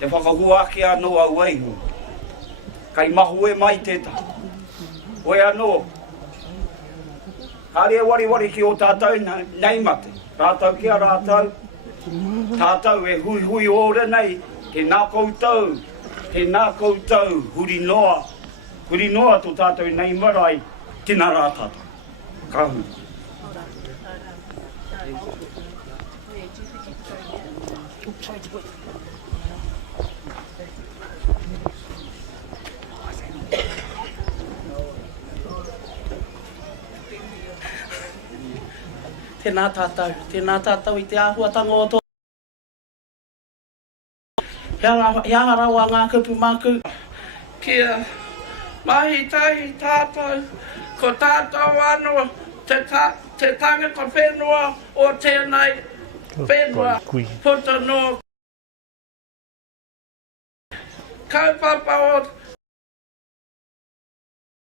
Te whakahua ake anō au eihu. Kai mahu e mai tētā. Oe anō. Kāre e wari ki o tātou nei mate. Rātou kia rātou. Tātou e hui ora nei. Tēnā koutou, huri noa. Huri noa tō tātou nei marae. Tēnā rā tātou. Kahu. Tēnā tātou I te āhuatanga o tō. Hea rawa ngā kupu māku. Kia mahi tahi tātou, ko tātou anō te tangata whenua o tēnei whenua. Puta no kaupapa o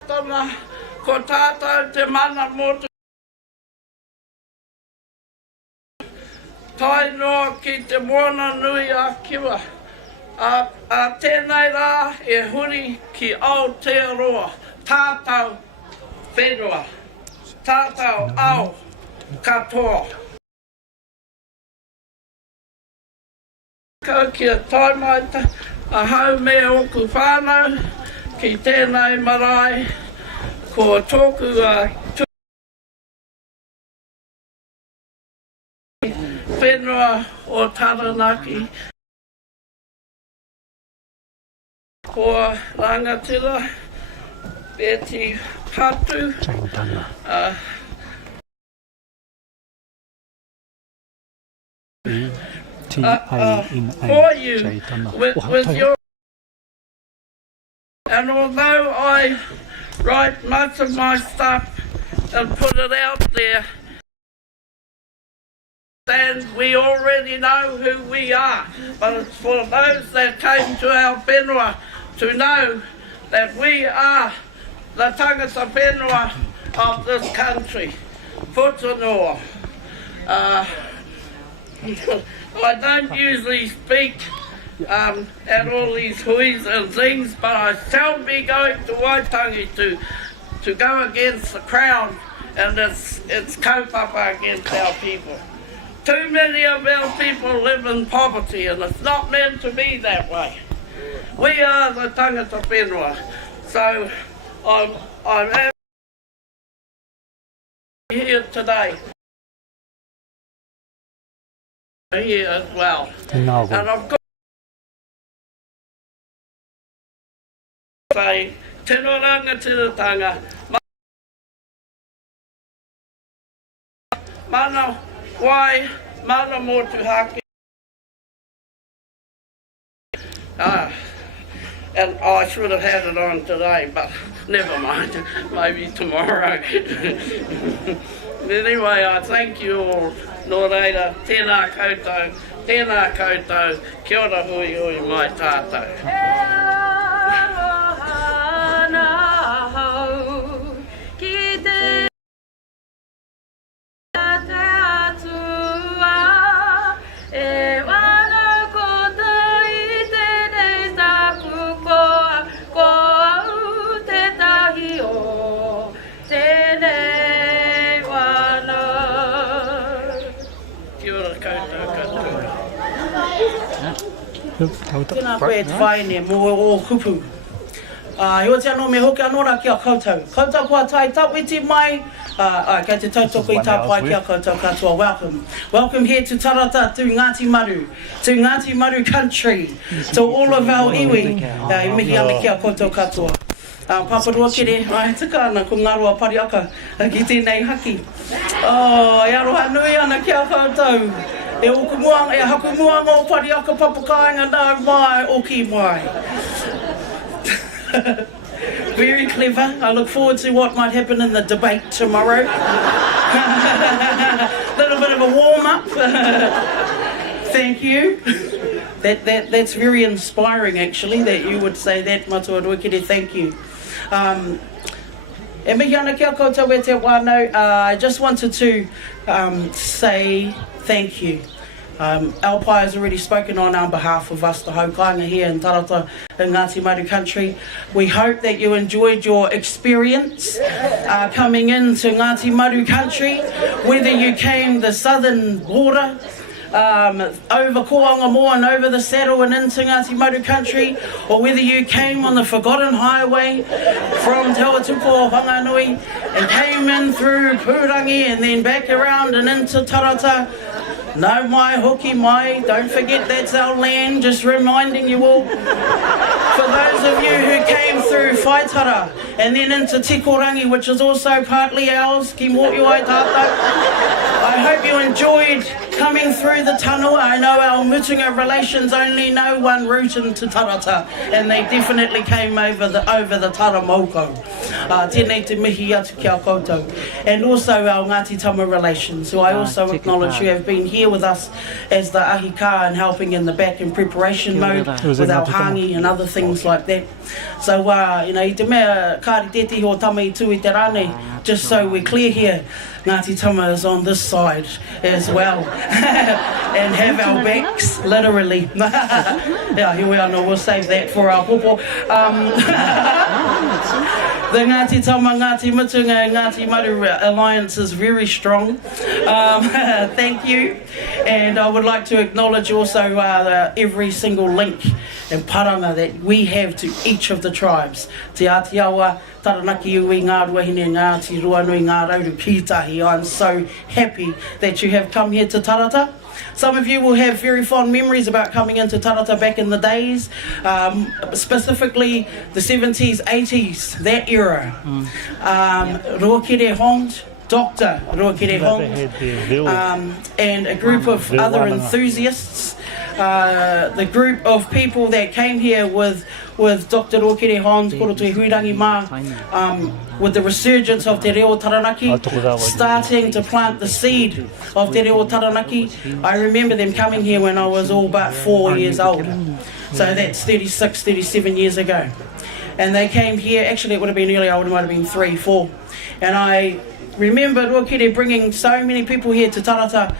tana, ko tātou te mana motu. Tai noa ki te moana nui a kiwa. Tēnei rā e huri ki Aotearoa, tātou whenua, tātou ao katoa. Ko kia taimaita, a hau mea oku whānau, ki tēnei marae, ko tōku a whenua o Taranaki. Ko rangatira, Betty Patu, for you, with your, and although I write much of my stuff and put it out there, and we already know who we are, but it's for those that came to our whenua to know that we are the tangata whenua of this country. Whātanua. I don't usually speak at all these huis and things, but I shall be going to Waitangi to go against the Crown and its kaupapa against our people. Too many of our people live in poverty, and it's not meant to be that way. We are the tangata whenua, so I'm here today. Here as well. And I've got to say, tēnā rangatiratanga, mana wai, mana motu haki. And I should have had it on today, but never mind, maybe tomorrow. Anyway, I thank you all. Nō reira, tēnā koutou, kia ora hui hui mai tātou. Tēnā koe e te whaene mō o kupu. Iwa te anō me hoki anōra ki a koutou. Koutou kua tai tawiti mai. Kei te tautoko I tā pai ki a koutou katoa. Welcome. Welcome here to Tarata, to Ngāti Maru. To Ngāti Maru country. To all of our iwi. I mihi ana ki a koutou katoa. Paparua kere, ai tika ana ko ngarua pariaka ki tēnei haki. E aroha nui ana ki a koutou. E haku muanga o pariaka papakainga nā mai o ki mai. Very clever. I look forward to what might happen in the debate tomorrow. Little bit of a warm-up. Thank you. That's very inspiring, actually, that you would say that, Matua Ruikere. Thank you. E mihi ana kia koutou e te wānau. I just wanted to say thank you. Alpai has already spoken on our behalf of us, the haukainga here in Tarata in Ngāti Maru country. We hope that you enjoyed your experience coming into Ngāti Maru country, whether you came the southern border, over Koangamoa and over the saddle and into Ngāti Maru country, or whether you came on the forgotten highway from Te Awatuko Whanganui and came in through Purangi and then back around and into Tarata. No mai, hoki mai, don't forget that's our land, just reminding you all. For those of you who came through Whaitara and then into Tikorangi, which is also partly ours, ki mōtiu ai tātou. I hope you enjoyed coming through the tunnel. I know our mutunga relations only know one route into Tarata, and they definitely came over the Taramoko. Tēnei te mihi atu ki a koutou. And also our Ngāti Tama relations, who I also acknowledge who have been here with us as the ahika and helping in the back in preparation mode with our hangi and other things like that. So, I te mea kāri tēti ho tama I tū I te rānei, just so we're clear here, Ngāti Tama is on this side as well. and have our backs, literally. Yeah, here we are. No, we'll save that for our popo. The Ngāti Tama, Ngāti Mutunga, Ngāti Maru alliance is very strong. Thank you. And I would like to acknowledge also every single link and paranga that we have to each of the tribes. Te Atiawa, Taranaki, Ui, Ngā Ruahine, Ngāti, Wharanui, Ngā Rauru, Pītahi. I'm so happy that you have come here to Tarata. Some of you will have very fond memories about coming into Tarata back in the days, specifically the 70s, 80s, that era. Ruakere Hond, Dr. Ruakere Hond, and a group of other enthusiasts. The group of people that came here with Dr. Ruakere Hond, Korotui Huirangi Mā, with the resurgence of Te Reo Taranaki, starting to plant the seed of Te Reo Taranaki. I remember them coming here when I was all but 4 years old. So that's 36, 37 years ago. And they came here, actually it would have been earlier, I might have been 3, 4. And I remember Ruakere bringing so many people here to Tarata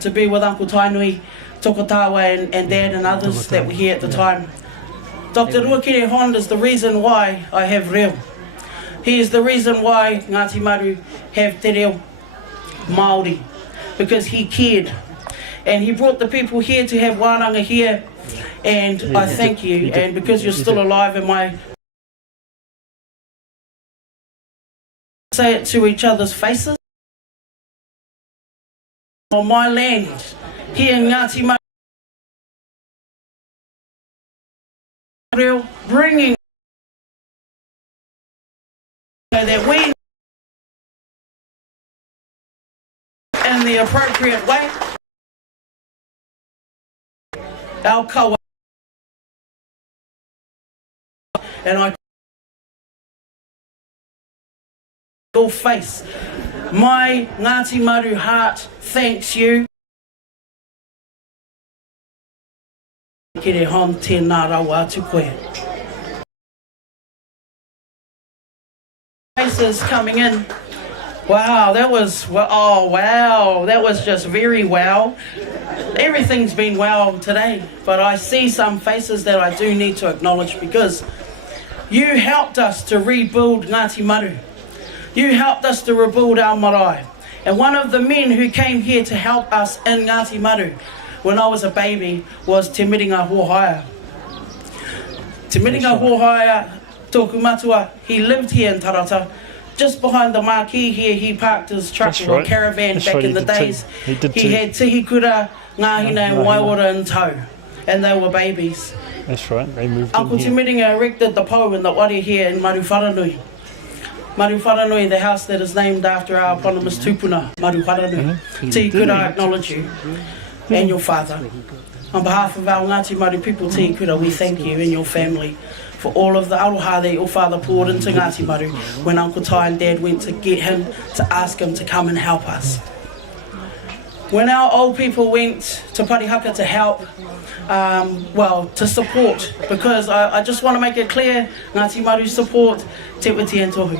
to be with Uncle Tainui, Tokotawa and Dad and others that were here at the time. Dr. Ruakere Hond is the reason why I have reo. He is the reason why Ngāti Maru have te reo Māori, because he cared. And he brought the people here to have wānanga here, and I thank you. And because you're still alive, and my say it to each other's faces. On my land, here in Ngāti Maru, bringing so that we in the appropriate way our kawa, and I your face, my Ngāti Maru heart thanks you. Kere hon tēnā rawa atu koe. Faces coming in. Wow, that was, oh wow, that was just very wow. Everything's been wow today, but I see some faces that I do need to acknowledge, because you helped us to rebuild Ngāti Maru. You helped us to rebuild our marae. And one of the men who came here to help us in Ngāti Maru when I was a baby was Te Miringa Hohaia. Te Miringa Hohaia, tōku matua, he lived here in Tarata. Just behind the marquee here, he parked his truck or caravan back in the days. He had tihikura, ngāhina and waiwara in tow, and they were babies. That's right, they moved Uncle in Te Miringa erected the pou in the wari here in Maru Wharanui. Maru Wharanui, the house that is named after our eponymous tupuna, Maru Wharanui. Tihikura, I acknowledge you and your father. On behalf of our Ngāti Maru people, tihikura, we thank you and your family for all of the aroha that your father poured into Ngāti Maru when Uncle Tai and Dad went to get him, to ask him to come and help us. When our old people went to Parihaka to help, to support, because I just want to make it clear, Ngāti Maru support Te Witi and Tohu.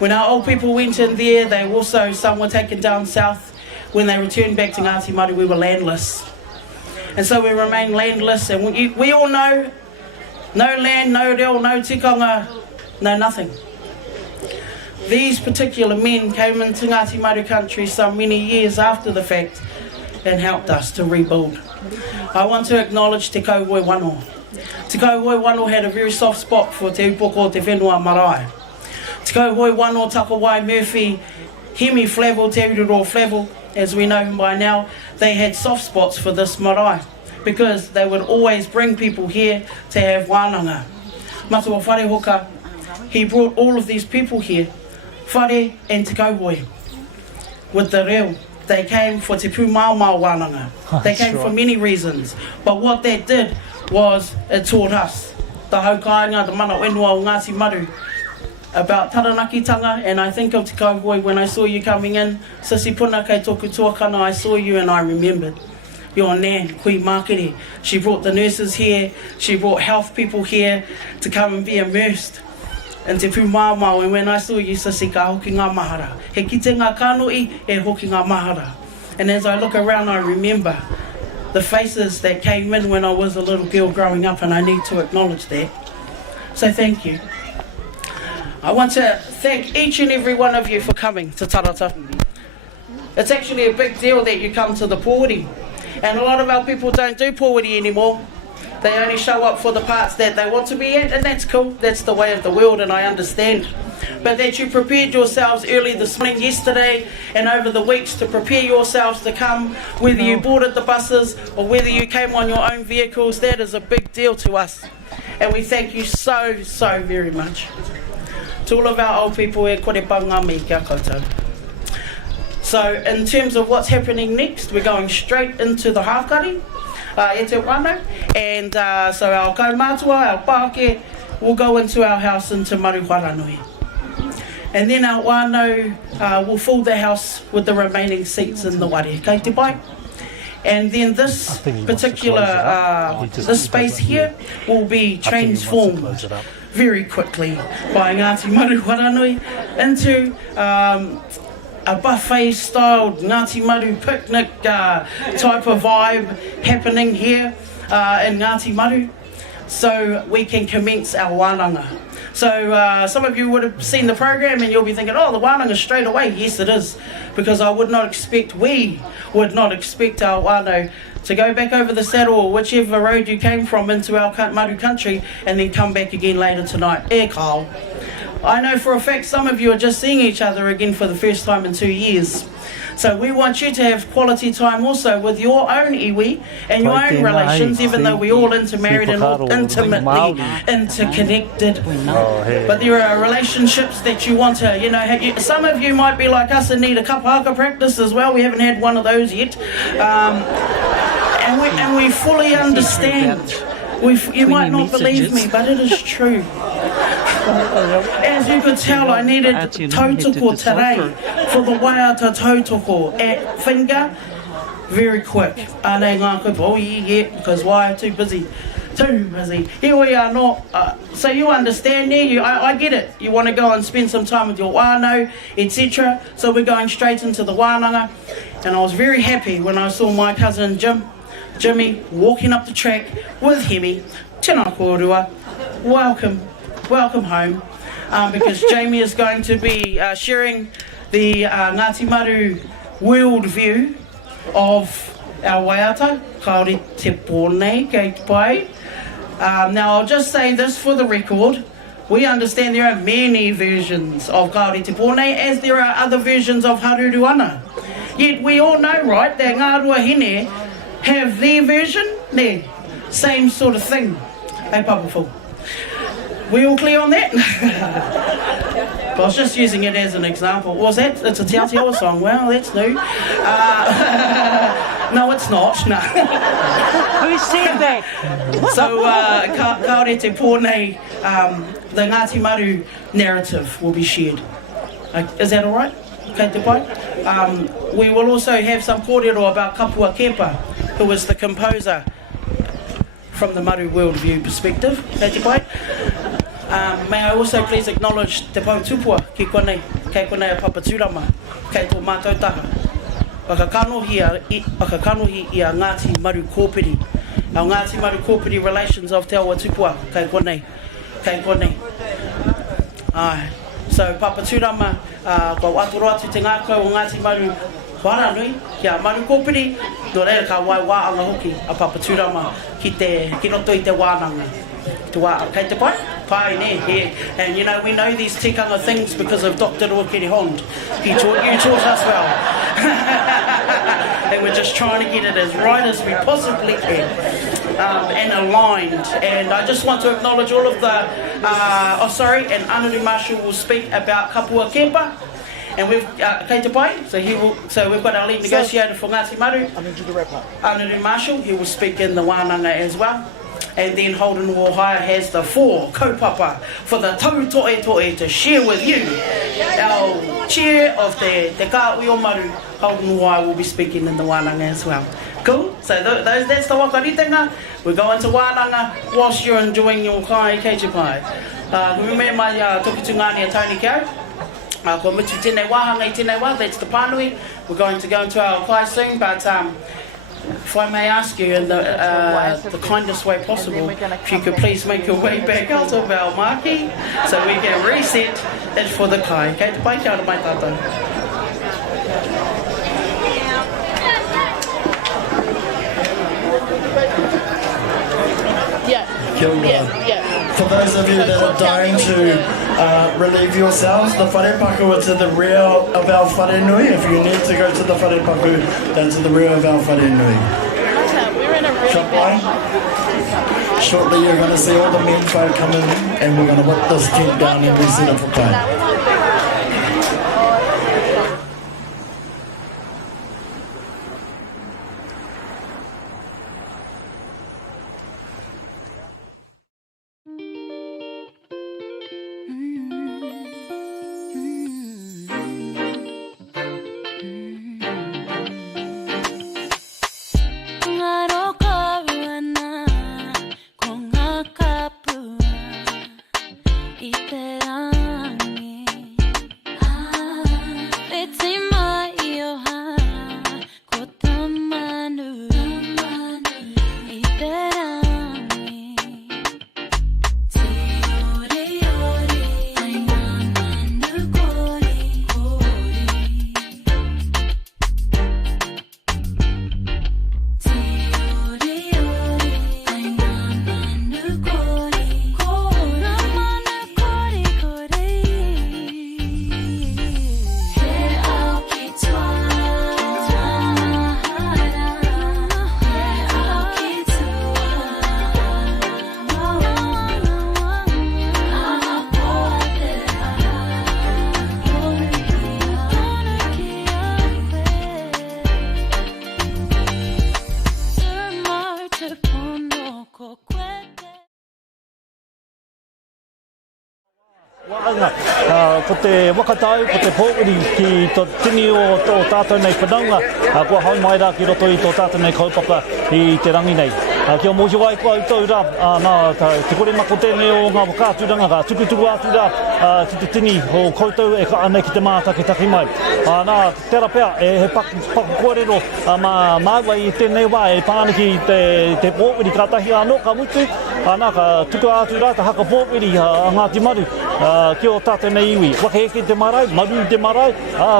When our old people went in there, they also, some were taken down south. When they returned back to Ngāti Maru, we were landless. And so we remained landless, and we all know, no land, no reo, no tikanga, no nothing. These particular men came into Ngāti Maru country some many years after the fact and helped us to rebuild. I want to acknowledge Te Kauhoi Wano. Te Kauhoi Wano had a very soft spot for Te Upoko Te Whenua Marae. Te Kauhoi Wano, Takawai Murphy, Hemi Flavel, Te Ururo Flavel, as we know him by now, they had soft spots for this marae, because they would always bring people here to have wānanga. Matua Whare Hoka, he brought all of these people here, Whare and Te Kauhoi, with the reo. They came for Te Pū Mau Mau wānanga. They came for many reasons, but what that did was it taught us, the haukainga, the mana whenua o Ngāti Maru, about Taranaki-tanga, and I think of Te Kauhoi when I saw you coming in. Sisi Puna kei tōku tuakana, I saw you and I remembered. Your nan, Kui Mākere, she brought the nurses here, she brought health people here to come and be immersed in Te Pū Mau Mau, and when I saw you, Sisi, ka hoki ngā mahara. He kite ngā kānoi, e hoki ngā mahara. And as I look around, I remember the faces that came in when I was a little girl growing up, and I need to acknowledge that. So thank you. I want to thank each and every one of you for coming to Tarata. It's actually a big deal that you come to the Powhiri. And a lot of our people don't do Powhiri anymore. They only show up for the parts that they want to be at, and that's cool. That's the way of the world, and I understand. But that you prepared yourselves early this morning, yesterday, and over the weeks to prepare yourselves to come, whether you boarded the buses or whether you came on your own vehicles, that is a big deal to us. And we thank you so, so very much. To all of our old people, e kore pau ngā me kia koutou. So in terms of what's happening next, we're going straight into the hākari, e te whānau, and so our kaumātua, our pāke, will go into our house into Maru Wharanui. And then our whānau will fill the house with the remaining seats in the ware, kei te pai. And then this particular, this space here will be transformed very quickly by Ngāti Maru Wharanui into a buffet-styled Ngāti Maru picnic type of vibe happening here in Ngāti Maru, so we can commence our wānanga. So some of you would have seen the program and you'll be thinking, oh, the wānanga straight away. Yes, it is, because we would not expect our wānau to go back over the saddle or whichever road you came from into our Maru country and then come back again later tonight. E kao. I know for a fact some of you are just seeing each other again for the first time in 2 years. So we want you to have quality time also with your own iwi and your own relations, even though we're all intermarried and all intimately interconnected. But there are relationships that you want to, have. Some of you might be like us and need a kapahaka practice as well. We haven't had one of those yet. And we fully understand. You might not believe me, but it is true. As you could tell, I needed tautoko today for the waiata tautoko at finger, very quick. Anei ngā kupa, oh yeah, because why? Too busy. Here we are not. So you understand there, I get it. You want to go and spend some time with your wānau, etc. So we're going straight into the wānanga. And I was very happy when I saw my cousin Jimmy walking up the track with Hemi. Tēnā kōrua, welcome home, because Jamie is going to be sharing the Ngāti Maru world view of our waiata, kaore te pōnei, kei te pai. Now I'll just say this for the record, we understand there are many versions of kaore te pōnei, as there are other versions of haruru ana. Yet we all know, right, that ngā ruahine have their version, same sort of thing. Hey, Papaful. We all clear on that? I was just using it as an example. Was that? It's a Te Aotearoa song. Well, that's new. No, it's not. No. Who said that? So, kaore te pōnei, the Ngāti Maru narrative will be shared. Is that all right? Kei te pai? We will also have some kōrero about Kapua Kepa, who is the composer from the Maru worldview perspective. Kei te pai? May I also please acknowledge te pautupua ki konei, kei konei a papaturama, kei tō mātou taha. Whakakanohi i a Ngāti Maru kōpiri. Our Ngāti Maru kōpiri relations of te awa tupua, kei konei. So papaturama, ko atoro atu te ngākau o Ngāti Maru Wharanui, kia Maru kōpiri, no reira ka wai wāanga hoki a papaturama ki roto I te wānanga. Kei te pai? Pai ne, yeah. And we know these tikanga things because of Dr. Ruakere Hond. You taught us well. And we're just trying to get it as right as we possibly can. And aligned. And I just want to acknowledge all of the, and Anuru Marshall will speak about Kapua Kepa. And we've, kei te pai, so we've got our lead negotiator for Ngāti Maru. I need you to wrap up. Anuru Marshall, he will speak in the wānanga as well. And then Holden Wohaya has the 4 kaupapa for the tau toe to share with you. Our chair of the Kāui o Maru, Holden Wohaya, will be speaking in the wānanga as well. Cool? So that's the wakaritanga. We're going to wānanga whilst you're enjoying your kai kei te pai. Me mai toki tungani a Tony Kau. Ko mutu tēnei wāhanga I tēnei wā, that's the pānui. We're going to go into our kai soon, but if I may ask you in the kindest way possible, if you could please make your way back out of our maki so we can reset it for the kai. Kei te pai kia ora mai tātou. Kia ora. For those of you that are dying to relieve yourselves, the wharepaku are to the rear of our wharenui. If you need to go to the wharepaku, then to the rear of our wharenui. Shortly you're going to see all the men folk come in and we're going to whip this tent down and reset it for play. Ko te wakatau, ko te Powhiri ki tō tini o tō tātou nei whanaunga, kua hau mai rā ki roto I tō tātou nei kaupapa I te rangi nei. Kia mōhio ai kua utau rā, te Korimako tēnei o ngā wakāturanga, ka tukutuku atu rā, ki te tini o koutou e ka anei ki te mātake taki mai. Nā, tērā pēr, he paku kōrero, māua I tēnei wā, e pāniki te Powhiri ka tahi anō, ka mutu, nā, ka tuku atu rā, te haka Powhiri a Ngāti Maru, ki o tātou nei iwi. Wake eke te marae, Maru te marae,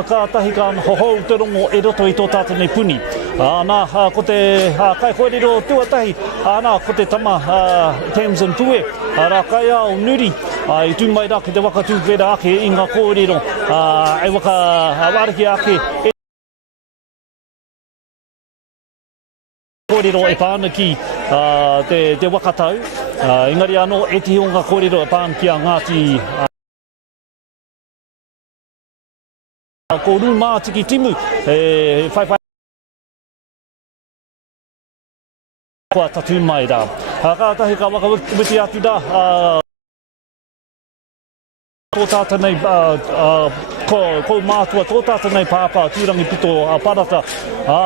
ka tahi ka hohou te rongo e roto I tō tātou nei puni. Nā, ko te kai kōrero tuatahi, nā, ko te tama Thames and Tue, rā kai au nuri, I tū mai rā ki te wakatū wera ake I ngā kōrero, e waka wāriki ake, kōrero e pānaki te wakatau, engari anō e te o ngā kōrero e pānaki a Ngāti, ko rū tiki timu, whaiwhai kua tatu mai rā. Ka tahi ka wakawiti atu rā, tō tātou nei, ko mātua tō tātou nei pāpā, tūrangi pito parata,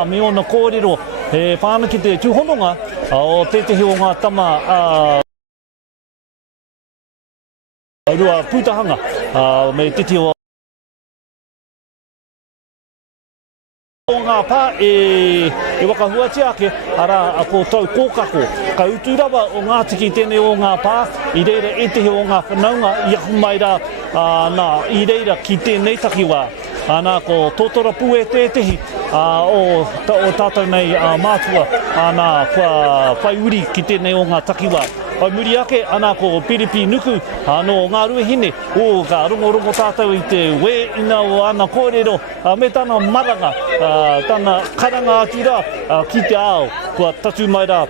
me ona kōrero, he pānaki te tūhononga, o tetehi o ngā tama, rua pūtahanga, me titi o ngā pā e wakahuatia ake, ara ko tau kōkako. Ka utu rawa o ngā tiki tēnei o ngā pā, I reira e tehi o ngā whanaunga, I ahu mai rā, I reira ki tēnei takiwā. Nā ko tōtora pū e tētehi o tātou nei mātua, nā kua whaiuri ki tēnei o ngā takiwā. Ai muri ake, ana ko piripi nuku, no ngā ruehine, o ka rongo tātou I te we ina o ana kōrero, me tāna maranga, tāna karanga atu rā, ki te ao, kua tatu mai rā,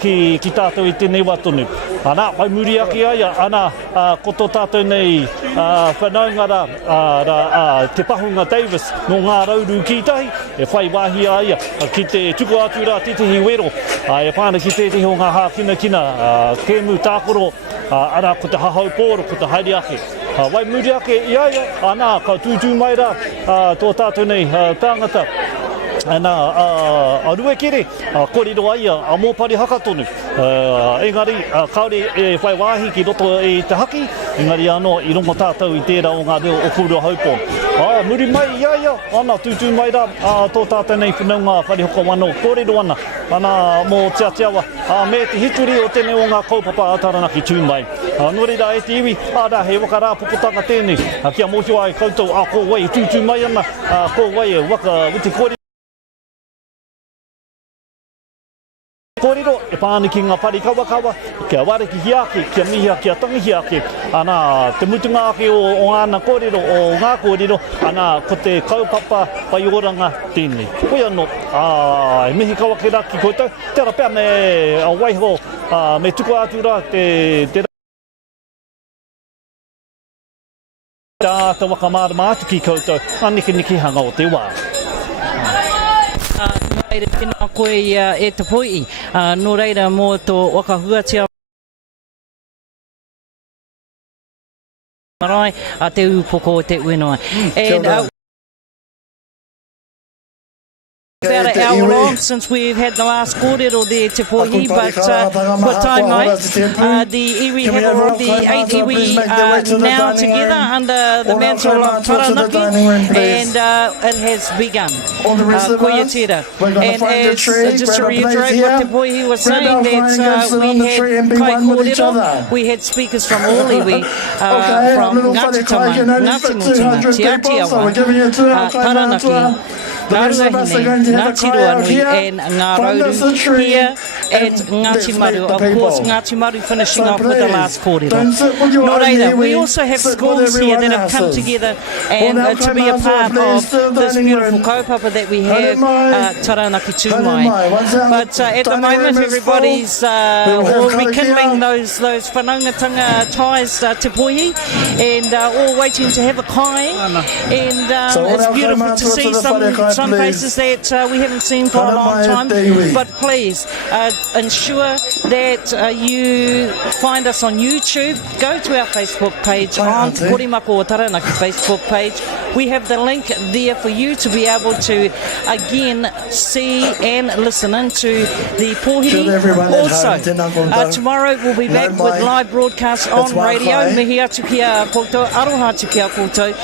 ki tātou I tēnei watonu. Ana, ai muri ake aia, ana, ko tō tātou nei whanaunga rā, te Pahunga Davis, no ngā rauru ki tahi, e whai wāhi aia, ki te tuku atu rā, te tehi wero, e pāna ki te tehi o ngā hākina kina, kēmu tākoro, ara ko te hahau pōro, ko te haere ake. Wai muri ake I aia, ana ka tūtū mai rā, tō tātou nei tāngata, Nā, rua kere, kōrero ai a mōpari haka tonu. Engari, kaore e whai wāhi ki roto e te haki, engari anō i rongo tātou i tērā o ngā reo o kūrua haupō. Muri mai, ia, ana, tūtū mai rā, tō tātou nei whanau ngā wharihoko wano, kōrero ana, ana mō tiawa, me te hituri o tēne o ngā kaupapa a Taranaki tūmai. Nō reira e te iwi, ārā he waka rā puputanga tēnei, kia mōhio ai koutou, ko wai tūtū mai ana, ko wai e waka witi kōrero. Kōrero, e pāniki ngā pari kawa, kia ware ki hiake, kia mihia, kia tangi hiake, ana te mutunga ake o ngāna kōrero, o ngā kōrero, ana ko te kaupapa pai oranga tēnei. Koe anō, e mihi kawa ke rā ki koutou, tēra pēr me waiho, me tuku ātura te te waka mārama atu ki koutou, aniki hanga o te wā. Nō reira, tēnā koe e te poi, nō reira mō tō wakahuatia marae, te upoko o te uenoa. And about an hour long since we've had the last kōrero there te pohi, but kwa tai mai, the iwi have already, 8 iwi now together under the mantle of Taranaki, and it has begun. Koia tērā. And as, just to reiterate what te pohi was saying, that we had kai kōrero, we had speakers from all iwi, from Ngāti Tamai, Ngāti Mutunga, Te Atiawa, Taranaki, Ngāruahine, Ngāti Wharanui and Ngārauru here at Ngāti Maru. Of course, Ngāti Maru finishing off with the last kōrero. Nō reira, we also have schools here that have come together and to be a part of this beautiful kaupapa that we have Taranaki Tūmai. But at the moment, everybody's all rekindling those whanaungatanga ties te pohi and all waiting to have a kai. And it's beautiful to see some faces that we haven't seen for a long time, but please ensure that you find us on YouTube. Go to our Facebook page, on Korimako o Taranaki Facebook page. We have the link there for you to be able to again see and listen into the Powhiri. Also, tomorrow we'll be back with live broadcast on radio. Mihi atu kia koutou, aroha atu kia koutou.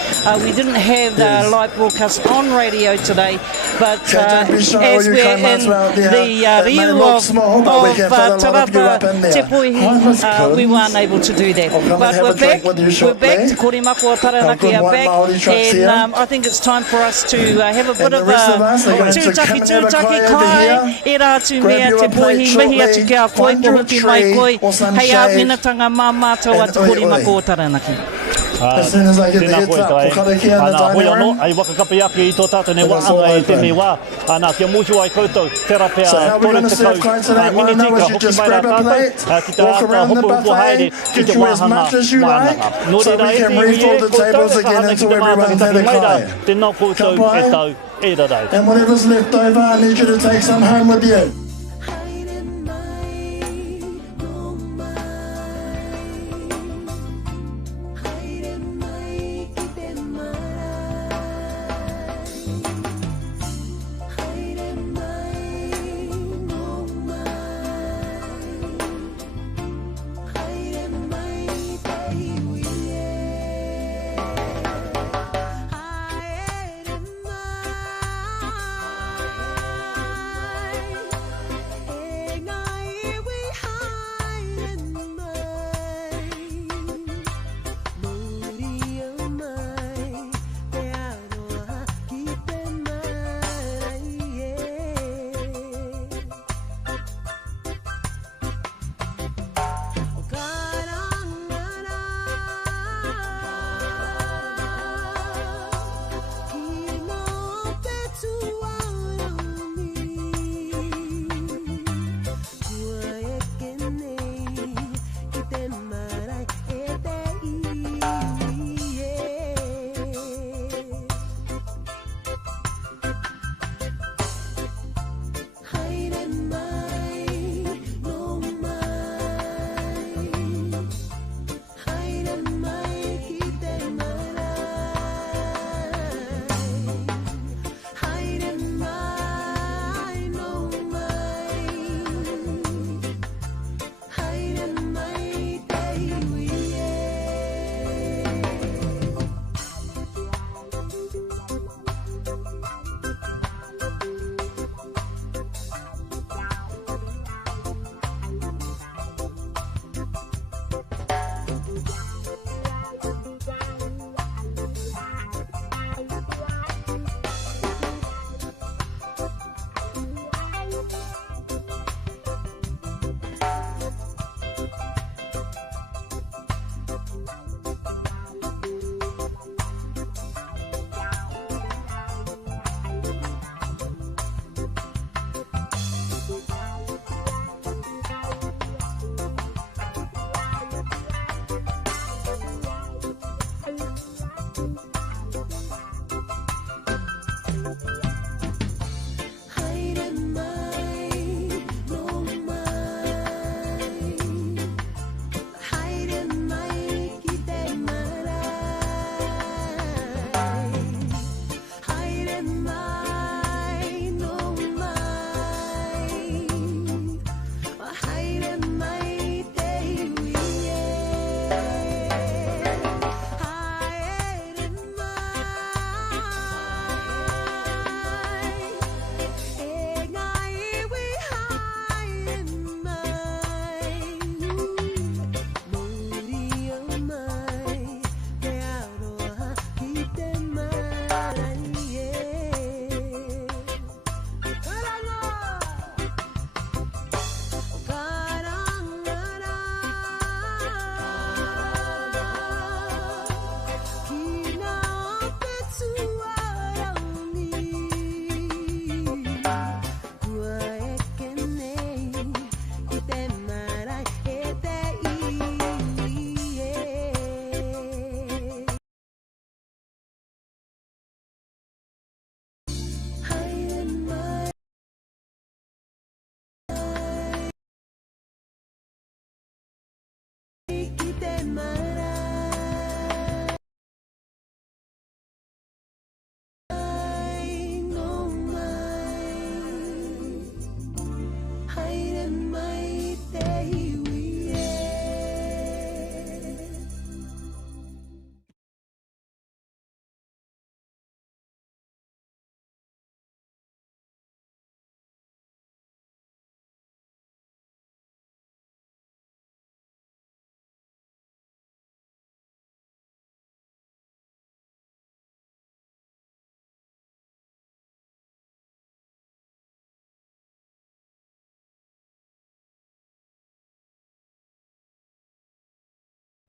We didn't have live broadcast on radio today, but as we're in the review of Tarapa Te Powhiri, we weren't able to do that. But we're back to Korimako o Taranaki are back, and I think it's time for us to have a bit of a tūtaki kai, e rā tu mea Te Powhiri, mihi atu kia koe, pohuki mai koe, hei a minatanga mā mātou a Te Korimako o Taranaki. Tēnā koe kai, ana hoi anō, ai wakakapi ake I tō tātou ne waanga e tēnei wā, ana kia mūhio ai koutou, tērā pēa tōre te kau, mini tika, hoki mai rā tātou, ki te āta hopo haere, ki te wāhanga wānanga. Nō reira e te iwi e koutou, hana ki te mātakitaki mai rā, tēnā koutou e tau, e rarai. And whatever's left over, I need you to take some home with you.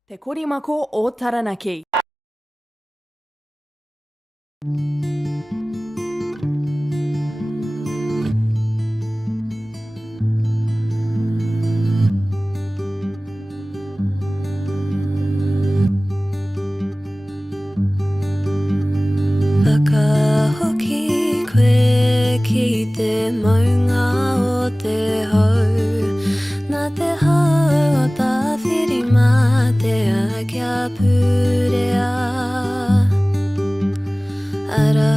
Te Korimako o Taranaki. Whakahoki koe ki te maunga o te hau. Nā te hau o tā whirima te a kia purea. Ara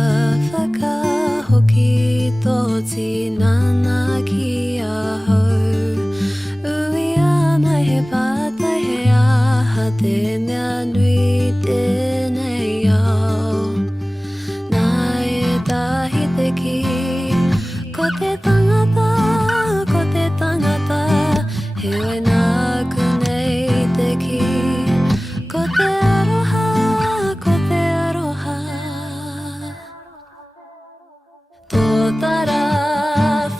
whakahoki tōti nana ki a hau. Ui anai he pātai he aha te mea nui tēnei au. Ko te tangata, he oi nā kunei te ki. Ko te aroha, Tō tara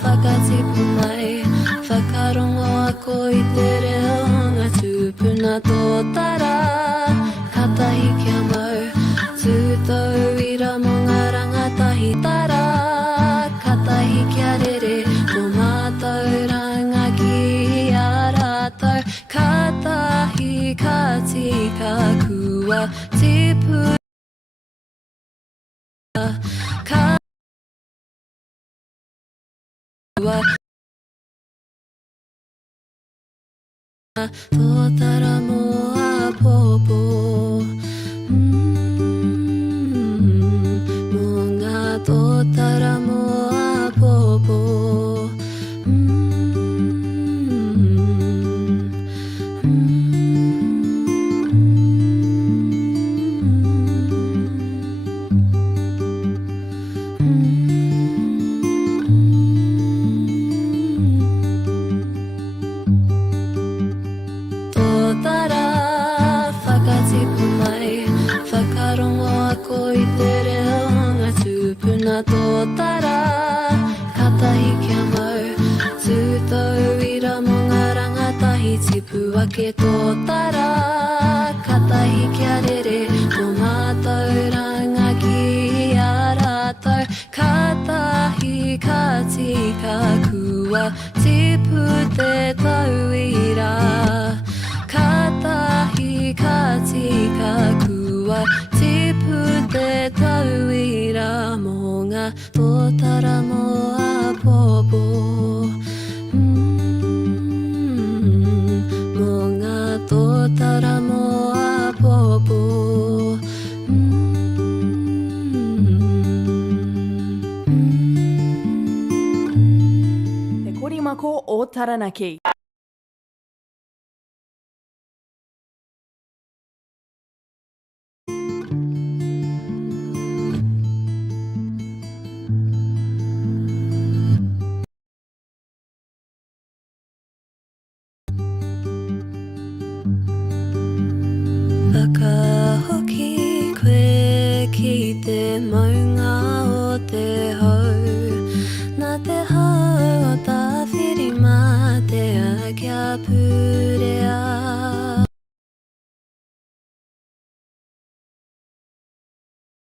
whakatipu mai, whakarongo ako i te reo ngā tūpuna. Tō tara, katahi kia mau, tūtau ira mō ngā rangatahi tara. Katahi kia rere, mō mātou ranga ki a rātou. Katahi ka tika kua tipu. Tō tara mō a popo. Mō ngā tō tara mō a popo. Tō tara, katahi kia mau, tūtau ira mō ngā rangatahi tipu ake. Tō tara, katahi kia rere, mō mātou ranga ki a rātou. Katahi ka tika kua tipu te tauira. Katahi ka tika kua tipu te tauira. Mō ngā tō tara mō a popo. Mō ngā tō tara mō a popo. Te Korimako o Taranaki.